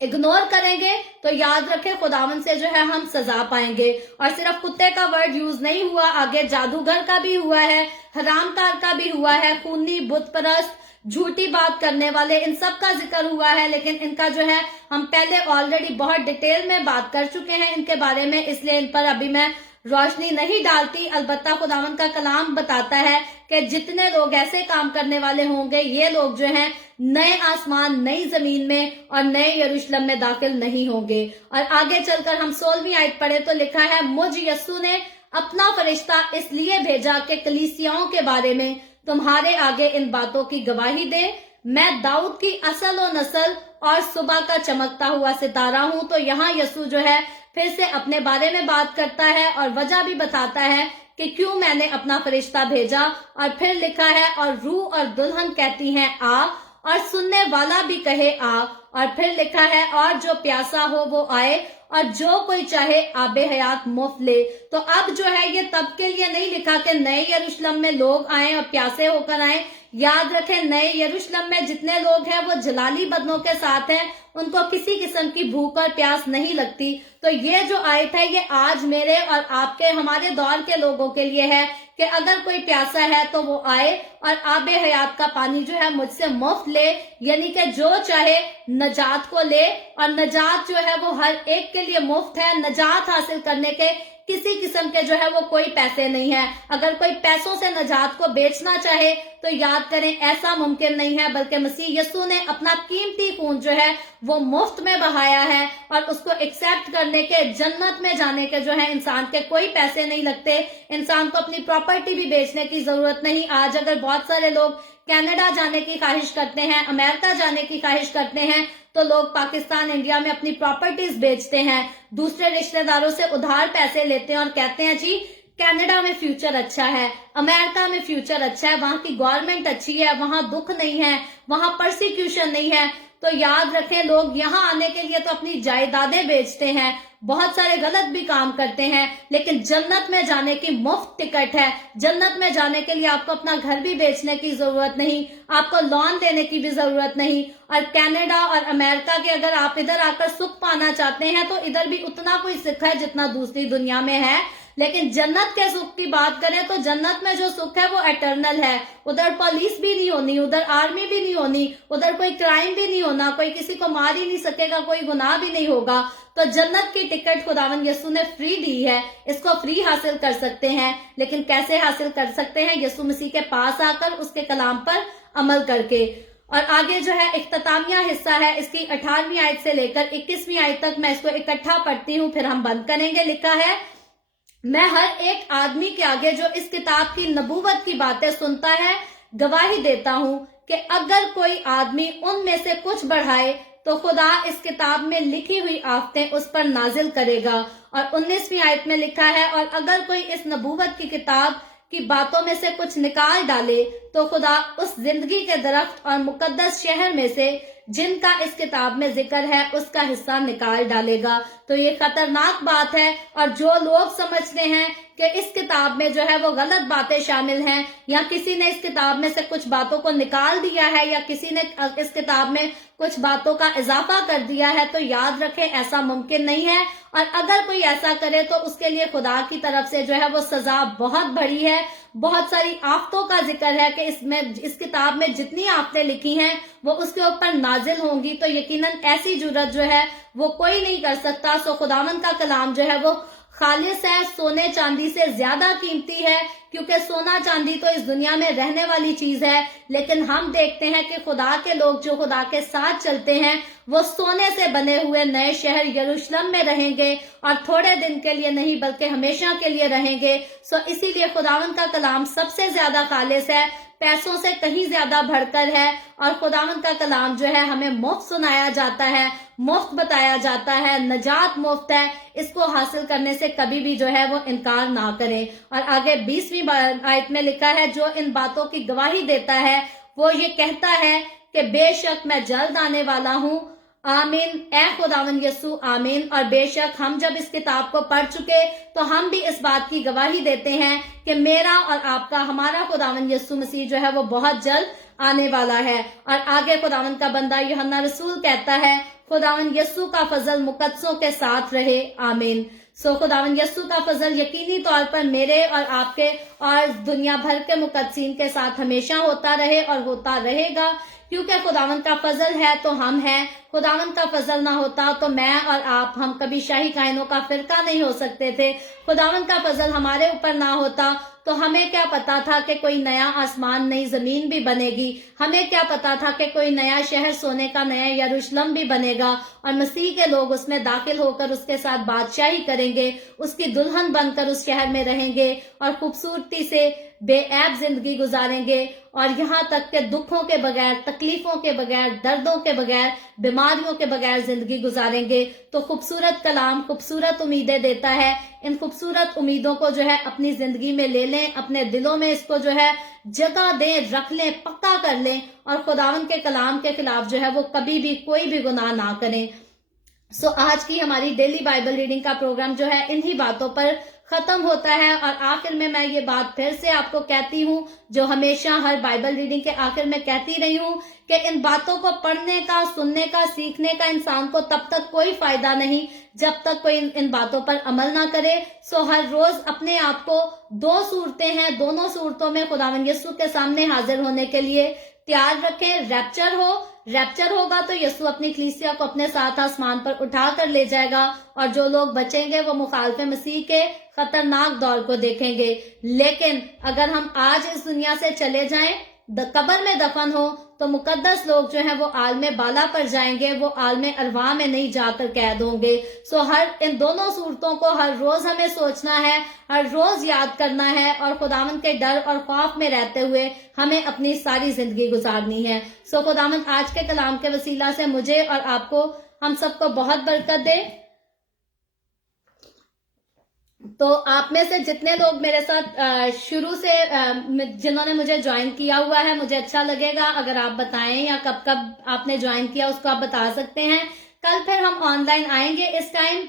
इग्नोर करेंगे तो याद रखें खुदावन से जो है हम सजा पाएंगे। और सिर्फ कुत्ते का वर्ड यूज नहीं हुआ, आगे जादूगर का भी हुआ है, हरामकार का भी हुआ है, खूनी, बुत परस्त, झूठी बात करने वाले, इन सब का जिक्र हुआ है। लेकिन इनका जो है हम पहले ऑलरेडी बहुत डिटेल में बात कर चुके हैं इनके बारे में, इसलिए इन पर अभी मैं रोशनी नहीं डालती। अलबत्ता खुदावन का कलाम बताता है कि जितने लोग ऐसे काम करने वाले होंगे, ये लोग जो हैं नए आसमान, नई जमीन में और नए यरूशलेम में दाखिल नहीं होंगे। और आगे चलकर हम 16वीं आयत पढ़े तो लिखा है, मुझ यस्सु ने अपना फरिश्ता इसलिए भेजा कि कलीसियाओं के बारे में तुम्हारे आगे इन बातों की गवाही दे। मैं दाऊद की असल और नस्ल और सुबह का चमकता हुआ सितारा हूं। तो यहाँ यस्सु जो है फिर से अपने बारे में बात करता है और वजह भी बताता है कि क्यों मैंने अपना फरिश्ता भेजा। और फिर लिखा है, और रूह और दुल्हन कहती हैं आ, और सुनने वाला भी कहे आ। और फिर लिखा है, और जो प्यासा हो वो आए, और जो कोई चाहे आबे हयात मुफ्त ले। तो अब जो है ये तब के लिए नहीं लिखा कि नए यरूशलेम में लोग आए और प्यासे होकर आए। याद रखें, नए यरूशलेम में जितने लोग हैं वो जलाली बदनों के साथ हैं, उनको किसी किस्म की भूख और प्यास नहीं लगती। तो ये जो आयत है ये आज मेरे और आपके, हमारे दौर के लोगों के लिए है कि अगर कोई प्यासा है तो वो आए और आबे हयात का पानी जो है मुझसे मुफ्त ले, यानी कि जो चाहे नजात को ले। और नजात जो है वो हर एक के लिए मुफ्त है। नजात हासिल करने के किसी किस्म के जो है वो कोई पैसे नहीं है। अगर कोई पैसों से नजात को बेचना चाहे तो याद करें ऐसा मुमकिन नहीं है, बल्कि मसीह यस्सु ने अपना कीमती खून जो है वो मुफ्त में बहाया है, और उसको एक्सेप्ट करने के, जन्नत में जाने के जो है इंसान के कोई पैसे नहीं लगते। इंसान को अपनी प्रॉपर्टी भी बेचने की जरूरत नहीं। आज अगर बहुत सारे लोग कनाडा जाने की ख्वाहिश करते हैं, अमेरिका जाने की ख्वाहिश करते हैं, तो लोग पाकिस्तान, इंडिया में अपनी प्रॉपर्टीज बेचते हैं, दूसरे रिश्तेदारों से उधार पैसे लेते हैं और कहते हैं जी कनाडा में फ्यूचर अच्छा है, अमेरिका में फ्यूचर अच्छा है, वहां की गवर्नमेंट अच्छी है, वहां दुख नहीं है, वहां परसिक्यूशन नहीं है। तो याद रखें, लोग यहाँ आने के लिए तो अपनी जायदादें बेचते हैं, बहुत सारे गलत भी काम करते हैं, लेकिन जन्नत में जाने की मुफ्त टिकट है। जन्नत में जाने के लिए आपको अपना घर भी बेचने की जरूरत नहीं, आपको लोन देने की भी जरूरत नहीं। और कनाडा और अमेरिका के अगर आप इधर आकर सुख पाना चाहते हैं तो इधर भी उतना कोई सुख है जितना दूसरी दुनिया में है। लेकिन जन्नत के सुख की बात करें तो जन्नत में जो सुख है वो एटर्नल है। उधर पुलिस भी नहीं होनी, उधर आर्मी भी नहीं होनी, उधर कोई क्राइम भी नहीं होना, कोई किसी को मार ही नहीं सकेगा, कोई गुनाह भी नहीं होगा। तो जन्नत की टिकट खुदावंद यस्सु ने फ्री दी है, इसको फ्री हासिल कर सकते हैं। लेकिन कैसे हासिल कर सकते हैं? यस्सु मसीह के पास आकर, उसके कलाम पर अमल करके। और आगे जो है इख्तितामिया हिस्सा है, इसकी 18वीं आयत से लेकर 21वीं आयत तक मैं इसको इकट्ठा पढ़ती हूँ, फिर हम बंद करेंगे। लिखा है, मैं हर एक आदमी के आगे जो इस किताब की नबूवत की बातें सुनता है गवाही देता हूँ कि अगर कोई आदमी उनमें से कुछ बढ़ाए तो खुदा इस किताब में लिखी हुई आफतें उस पर नाजिल करेगा। और 19वीं आयत में लिखा है, और अगर कोई इस नबूवत की किताब की बातों में से कुछ निकाल डाले तो खुदा उस जिंदगी के दरख्त और मुकद्दस शहर में से जिनका इस किताब में जिक्र है उसका हिस्सा निकाल डालेगा। तो ये खतरनाक बात है। और जो लोग समझते हैं कि इस किताब में जो है वो गलत बातें शामिल हैं, या किसी ने इस किताब में से कुछ बातों को निकाल दिया है, या किसी ने इस किताब में कुछ बातों का इजाफा कर दिया है, तो याद रखें ऐसा मुमकिन नहीं है। और अगर कोई ऐसा करे तो उसके लिए खुदा की तरफ से जो है वो सजा बहुत बड़ी है। बहुत सारी आफतों का जिक्र है कि इस किताब में जितनी आफतें लिखी हैं वो उसके ऊपर नाजिल होंगी। तो यकीनन ऐसी जुर्रत जो है वो कोई नहीं कर सकता। सो खुदावंद का कलाम जो है वो खालिस है, सोने चांदी से ज्यादा कीमती है, کیونکہ سونا چاندی تو اس دنیا میں رہنے والی چیز ہے، لیکن ہم دیکھتے ہیں کہ خدا کے لوگ جو خدا کے ساتھ چلتے ہیں وہ سونے سے بنے ہوئے نئے شہر یروشلم میں رہیں گے، اور تھوڑے دن کے لیے نہیں بلکہ ہمیشہ کے لیے رہیں گے۔ اسی لیے خداوند کا کلام سب سے زیادہ خالص ہے، پیسوں سے کہیں زیادہ بڑھ کر ہے، اور خداوند کا کلام جو ہے ہمیں مفت سنایا جاتا ہے، مفت بتایا جاتا ہے، نجات مفت ہے۔ اس کو حاصل کرنے سے کبھی بھی جو ہے وہ انکار نہ کریں۔ اور آگے 20ویں آیت میں لکھا ہے، جو ان باتوں کی گواہی دیتا ہے وہ یہ کہتا ہے کہ بے شک میں جلد آنے والا ہوں۔ آمین، اے خداوند یسوع آمین۔ اور بے شک ہم جب اس کتاب کو پڑھ چکے تو ہم بھی اس بات کی گواہی دیتے ہیں کہ میرا اور آپ کا ہمارا خداوند یسوع مسیح جو ہے وہ بہت جلد آنے والا ہے۔ اور آگے خداوند کا بندہ یوحنا رسول کہتا ہے، خداوند یسوع کا فضل مقدسوں کے ساتھ رہے، آمین۔ خداوند یسوع کا فضل یقینی طور پر میرے اور آپ کے اور دنیا بھر کے مقدسین کے ساتھ ہمیشہ ہوتا رہے اور ہوتا رہے گا، کیونکہ خداوند کا فضل ہے تو ہم ہیں۔ خداوند کا فضل نہ ہوتا تو میں اور آپ ہم کبھی شاہی کائنوں کا فرقہ نہیں ہو سکتے تھے۔ خداوند کا فضل ہمارے اوپر نہ ہوتا تو ہمیں کیا پتا تھا کہ کوئی نیا آسمان نئی زمین بھی بنے گی، ہمیں کیا پتا تھا کہ کوئی نیا شہر سونے کا نیا یروشلم بھی بنے گا، اور مسیح کے لوگ اس میں داخل ہو کر اس کے ساتھ بادشاہی کریں گے، اس کی دلہن بن کر اس شہر میں رہیں گے اور خوبصورتی سے بے عیب زندگی گزاریں گے، اور یہاں تک کہ دکھوں کے بغیر، تکلیفوں کے بغیر، دردوں کے بغیر، بیماریوں کے بغیر زندگی گزاریں گے۔ تو خوبصورت کلام خوبصورت امیدیں دیتا ہے، ان خوبصورت امیدوں کو جو ہے اپنی زندگی میں لے لیں، اپنے دلوں میں اس کو جو ہے جگہ دیں، رکھ لیں، پکا کر لیں، اور خداوند کے کلام کے خلاف جو ہے وہ کبھی بھی کوئی بھی گناہ نہ کریں۔ آج کی ہماری ڈیلی بائبل ریڈنگ کا پروگرام جو ہے انہی باتوں پر ختم ہوتا ہے، اور آخر میں یہ بات پھر سے آپ کو کہتی ہوں جو ہمیشہ ہر بائبل ریڈنگ کے آخر میں کہتی رہی ہوں، کہ ان باتوں کو پڑھنے کا، سننے کا، سیکھنے کا انسان کو تب تک کوئی فائدہ نہیں جب تک کوئی ان باتوں پر عمل نہ کرے۔ ہر روز اپنے آپ کو 2 صورتیں ہیں، دونوں صورتوں میں خداوند یسوع کے سامنے حاضر ہونے کے لیے تیار رکھیں۔ ریپچر ہوگا تو یسوع اپنی کلیسیا کو اپنے ساتھ آسمان پر اٹھا کر لے جائے گا، اور جو لوگ بچیں گے وہ مخالف مسیح کے خطرناک دور کو دیکھیں گے۔ لیکن اگر ہم آج اس دنیا سے چلے جائیں، قبر میں دفن ہو، تو مقدس لوگ جو ہیں وہ عالم بالا پر جائیں گے، وہ عالم ارواح میں نہیں جا کر قید ہوں گے۔ ان دونوں صورتوں کو ہر روز ہمیں سوچنا ہے، ہر روز یاد کرنا ہے، اور خداوند کے ڈر اور خوف میں رہتے ہوئے ہمیں اپنی ساری زندگی گزارنی ہے۔ خداوند آج کے کلام کے وسیلہ سے مجھے اور آپ کو، ہم سب کو بہت برکت دے۔ تو آپ میں سے جتنے لوگ میرے ساتھ شروع سے جنہوں نے مجھے جوائن کیا ہوا ہے، مجھے اچھا لگے گا اگر آپ بتائیں، یا کب آپ نے جوائن کیا اس کو آپ بتا سکتے ہیں۔ کل پھر ہم آن لائن آئیں گے، اس ٹائم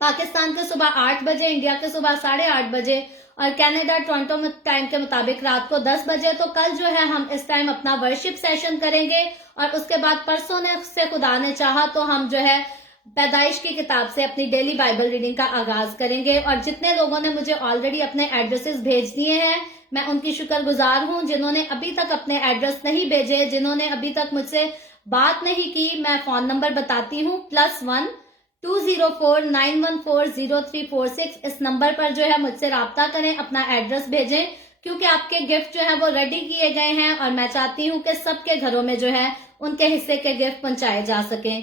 پاکستان کے صبح 8 بجے، انڈیا کے صبح 8:30 بجے، اور کینیڈا ٹورنٹو ٹائم کے مطابق رات کو 10 بجے۔ تو کل جو ہے ہم اس ٹائم اپنا ورشپ سیشن کریں گے، اور اس کے بعد پرسوں سے خدا نے چاہا تو ہم جو ہے پیدائش کی کتاب سے اپنی ڈیلی بائبل ریڈنگ کا آغاز کریں گے۔ اور جتنے لوگوں نے مجھے آلریڈی اپنے ایڈریسز بھیج دیے ہیں، میں ان کی شکر گزار ہوں۔ جنہوں نے ابھی تک اپنے ایڈریس نہیں بھیجے، جنہوں نے ابھی تک مجھ سے بات نہیں کی، میں فون نمبر بتاتی ہوں، +1 204 914 0346۔ اس نمبر پر جو ہے مجھ سے رابطہ کریں، اپنا ایڈریس بھیجیں، کیونکہ آپ کے گفٹ جو ہے وہ ریڈی کیے گئے ہیں، اور میں چاہتی ہوں کہ سب کے گھروں میں جو ہے ان کے حصے کے گفٹ پہنچائے جا سکیں۔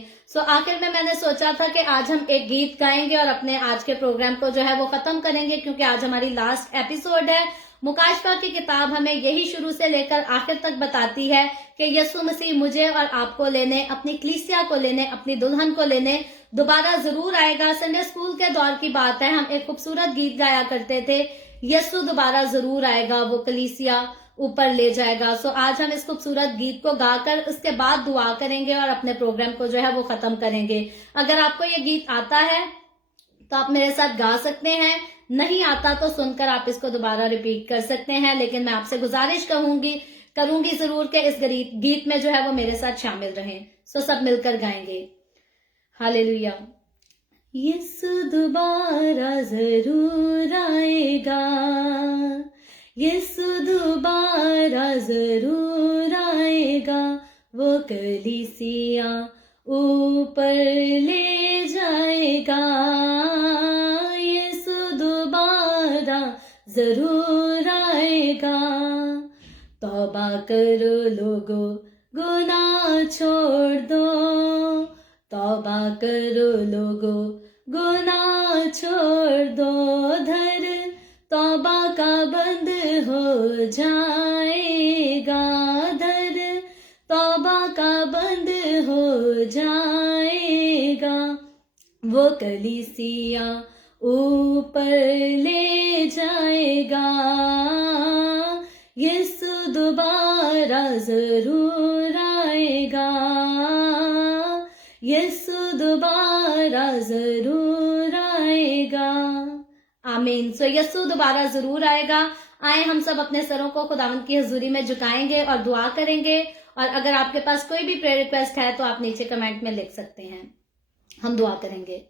آخر میں نے سوچا تھا کہ آج ہم ایک گیت گائیں گے اور اپنے آج کے پروگرام کو جو ہے وہ ختم کریں گے، کیونکہ آج ہماری لاسٹ ایپیسوڈ ہے۔ مکاشفہ کی کتاب ہمیں یہی شروع سے لے کر آخر تک بتاتی ہے کہ یسوع مسیح مجھے اور آپ کو لینے، اپنی کلیسیا کو لینے، اپنی دلہن کو لینے دوبارہ ضرور آئے گا۔ سنڈے اسکول کے دور کی بات ہے، ہم ایک خوبصورت گیت گایا کرتے تھے، یسوع دوبارہ ضرور آئے گا، وہ کلیسیا اوپر لے جائے گا۔ آج ہم اس خوبصورت گیت کو گا کر اس کے بعد دعا کریں گے اور اپنے پروگرام کو جو ہے وہ ختم کریں گے۔ اگر آپ کو یہ گیت آتا ہے تو آپ میرے ساتھ گا سکتے ہیں، نہیں آتا تو سن کر آپ اس کو دوبارہ ریپیٹ کر سکتے ہیں، لیکن میں آپ سے گزارش کروں گی ضرور کہ اس گیت میں جو ہے وہ میرے ساتھ شامل رہیں۔ سب مل کر گائیں گے۔ ہاللیلویا۔ یسوع دوبارہ ضرور آئے گا، یسوع دوبارہ ضرور آئے گا، وہ کلیسیا اوپر لے جائے گا، یسوع دوبارہ ضرور آئے जाएगा। तौबा करो लोगो, गुनाह छोड़ दो, तौबा करो लोगो, गुनाह छोड़ दो, धर तौबा का बंद हो जाएगा, धर तौबा का बंद हो जाएगा। वो कलीसिया ऊपर ले जाएगा, यीशु दोबारा जरूर आएगा, यीशु दोबारा जरूर आएगा। आमीन। सो यीशु दोबारा जरूर आएगा। आए हम सब अपने सरों को खुदावंद की हजूरी में झुकाएंगे और दुआ करेंगे। और अगर आपके पास कोई भी प्रेयर रिक्वेस्ट है तो आप नीचे कमेंट में लिख सकते हैं, हम दुआ करेंगे।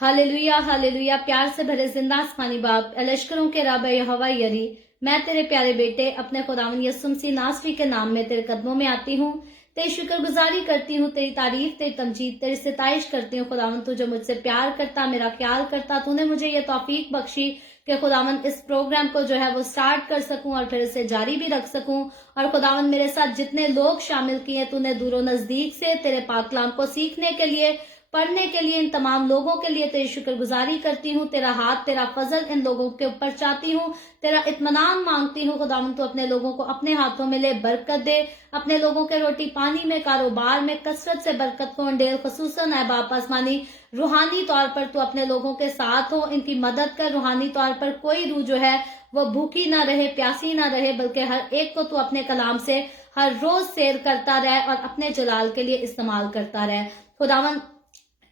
Hallelujah hallelujah. प्यार से भरे जिंदा आसमानी बाप, लश्करों के रब यहोवा यरी, मैं तेरे प्यारे बेटे अपने खुदावंद यीशु मसीह नासरी के नाम में तेरे कदमों में आती हूँ, तेरी शुक्रगुजारी करती हूँ, तेरी तारीफ, तेरी तमजीद, तेरी सिताइश करती हूँ। खुदावंद तू जो मुझसे प्यार करता, मेरा ख्याल करता, तूने मुझे ये तौफीक बख्शी कि खुदावंद इस प्रोग्राम को जो है वो स्टार्ट कर सकूं और फिर इसे जारी भी रख सकूं। और खुदावंद मेरे साथ जितने लोग शामिल किए तूने दूरों नजदीक से तेरे पाक कलाम को सीखने के लिए, पढ़ने के लिए, इन तमाम लोगों के लिए तेरी शुक्रगुजारी करती हूँ। तेरा हाथ, तेरा फजल इन लोगों के ऊपर चाहती हूँ, तेरा इत्मीनान मांगती हूँ। खुदावंद तो अपने लोगों को अपने हाथों में ले, बरकत दे, अपने लोगों के रोटी पानी में, कारोबार में कसरत से बरकत को अंडेल, खसूसन है बाप आसमानी रूहानी तौर पर तू अपने लोगों के साथ हो, इनकी मदद कर। रूहानी तौर पर कोई रूह जो है वो भूखी ना रहे, प्यासी ना रहे, बल्कि हर एक को तू अपने कलाम से हर रोज सैर करता रहे और अपने जलाल के लिए इस्तेमाल करता रहे। खुदावंद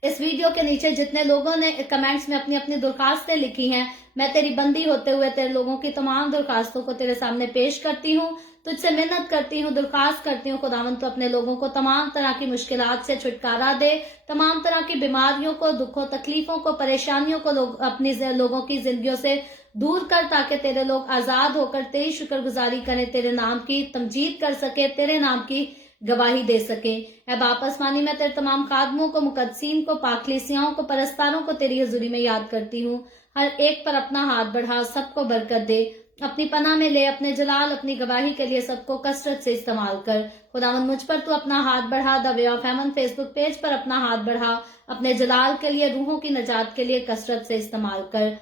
इस वीडियो के नीचे जितने लोगों ने कमेंट्स में अपनी अपनी दरखास्तें लिखी हैं, मैं तेरी बंदी होते हुए तेरे लोगों की तमाम दरखास्तों को तेरे सामने पेश करती हूँ, तुझसे मिन्नत करती हूँ, दरखास्त करती हूँ। खुदावंद तो अपने लोगों को तमाम तरह की मुश्किलात से छुटकारा दे, तमाम तरह की बीमारियों को, दुखों, तकलीफों को, परेशानियों को अपनी लोगों की जिंदगियों से दूर कर, ताकि तेरे लोग आजाद होकर तेरी शुक्रगुजारी करें, तेरे नाम की तमजीद कर सके, तेरे नाम की गवाही दे सके। ऐ बाप आसमानी, मैं तेरे तमाम खादमों को, मुकद्दसीन को, पाकलीसियाओं को, परस्तारों को तेरी हजूरी में याद करती हूँ। हर एक पर अपना हाथ बढ़ा, सबको बरकत दे, अपनी पनाह में ले, अपने जलाल, अपनी गवाही के लिए सबको कसरत से इस्तेमाल कर। खुदावंद मुझ पर तू अपना हाथ बढ़ा, the way of haven Facebook page पर अपना हाथ बढ़ा, अपने जलाल के लिए, रूहों की नजात के लिए कसरत से इस्तेमाल कर।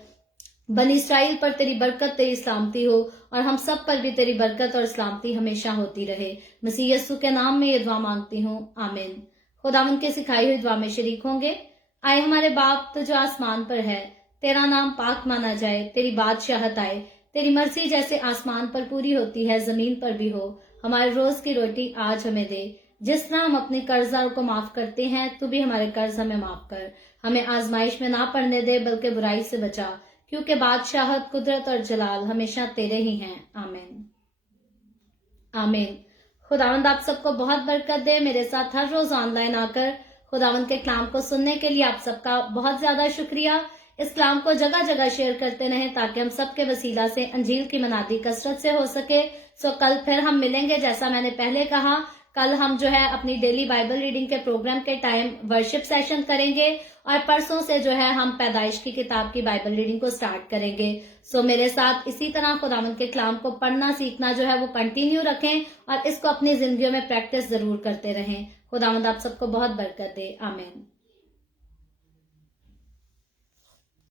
बनी इस्राइल पर तेरी बरकत, तेरी सलामती हो, और हम सब पर भी तेरी बरकत और सलामती हमेशा होती रहे। मसीह यीशु के नाम में ये दुआ मांगती हूँ, आमीन। खुदावंद के सिखाई हुई दुआ में शरीक होंगे। आए हमारे बाप तो जो आसमान पर है, तेरा नाम पाक माना जाए, तेरी बादशाहत आए, तेरी मर्जी जैसे आसमान पर पूरी होती है जमीन पर भी हो। हमारे रोज की रोटी आज हमें दे, जिस तरह हम अपने कर्जदारों को माफ करते हैं, तू भी हमारे कर्ज हमें माफ कर। हमें आजमाइश में ना पड़ने दे, बल्कि बुराई से बचा, क्योंकि बादशाहत, कुदरत और जलाल हमेशा तेरे ही हैं। आमीन आमीन। खुदावंद आप सबको बहुत बरकत दे। मेरे साथ हर रोज ऑनलाइन आकर खुदावंद के कलाम को सुनने के लिए आप सबका बहुत ज्यादा शुक्रिया। इस कलाम को जगह जगह शेयर करते रहें, ताकि हम सबके वसीला से अंजील की मनादी कसरत से हो सके। सो कल फिर हम मिलेंगे। जैसा मैंने पहले कहा, कल हम जो है अपनी डेली बाइबल रीडिंग के प्रोग्राम के टाइम वर्शिप सेशन करेंगे, और परसों से जो है हम पैदाइश की किताब की बाइबल रीडिंग को स्टार्ट करेंगे। सो मेरे साथ इसी तरह खुदावंद के कलाम को पढ़ना सीखना जो है वो कंटिन्यू रखें, और इसको अपनी जिंदगियों में प्रैक्टिस जरूर करते रहें। खुदावंद आप सबको बहुत बरकत दे। आमीन।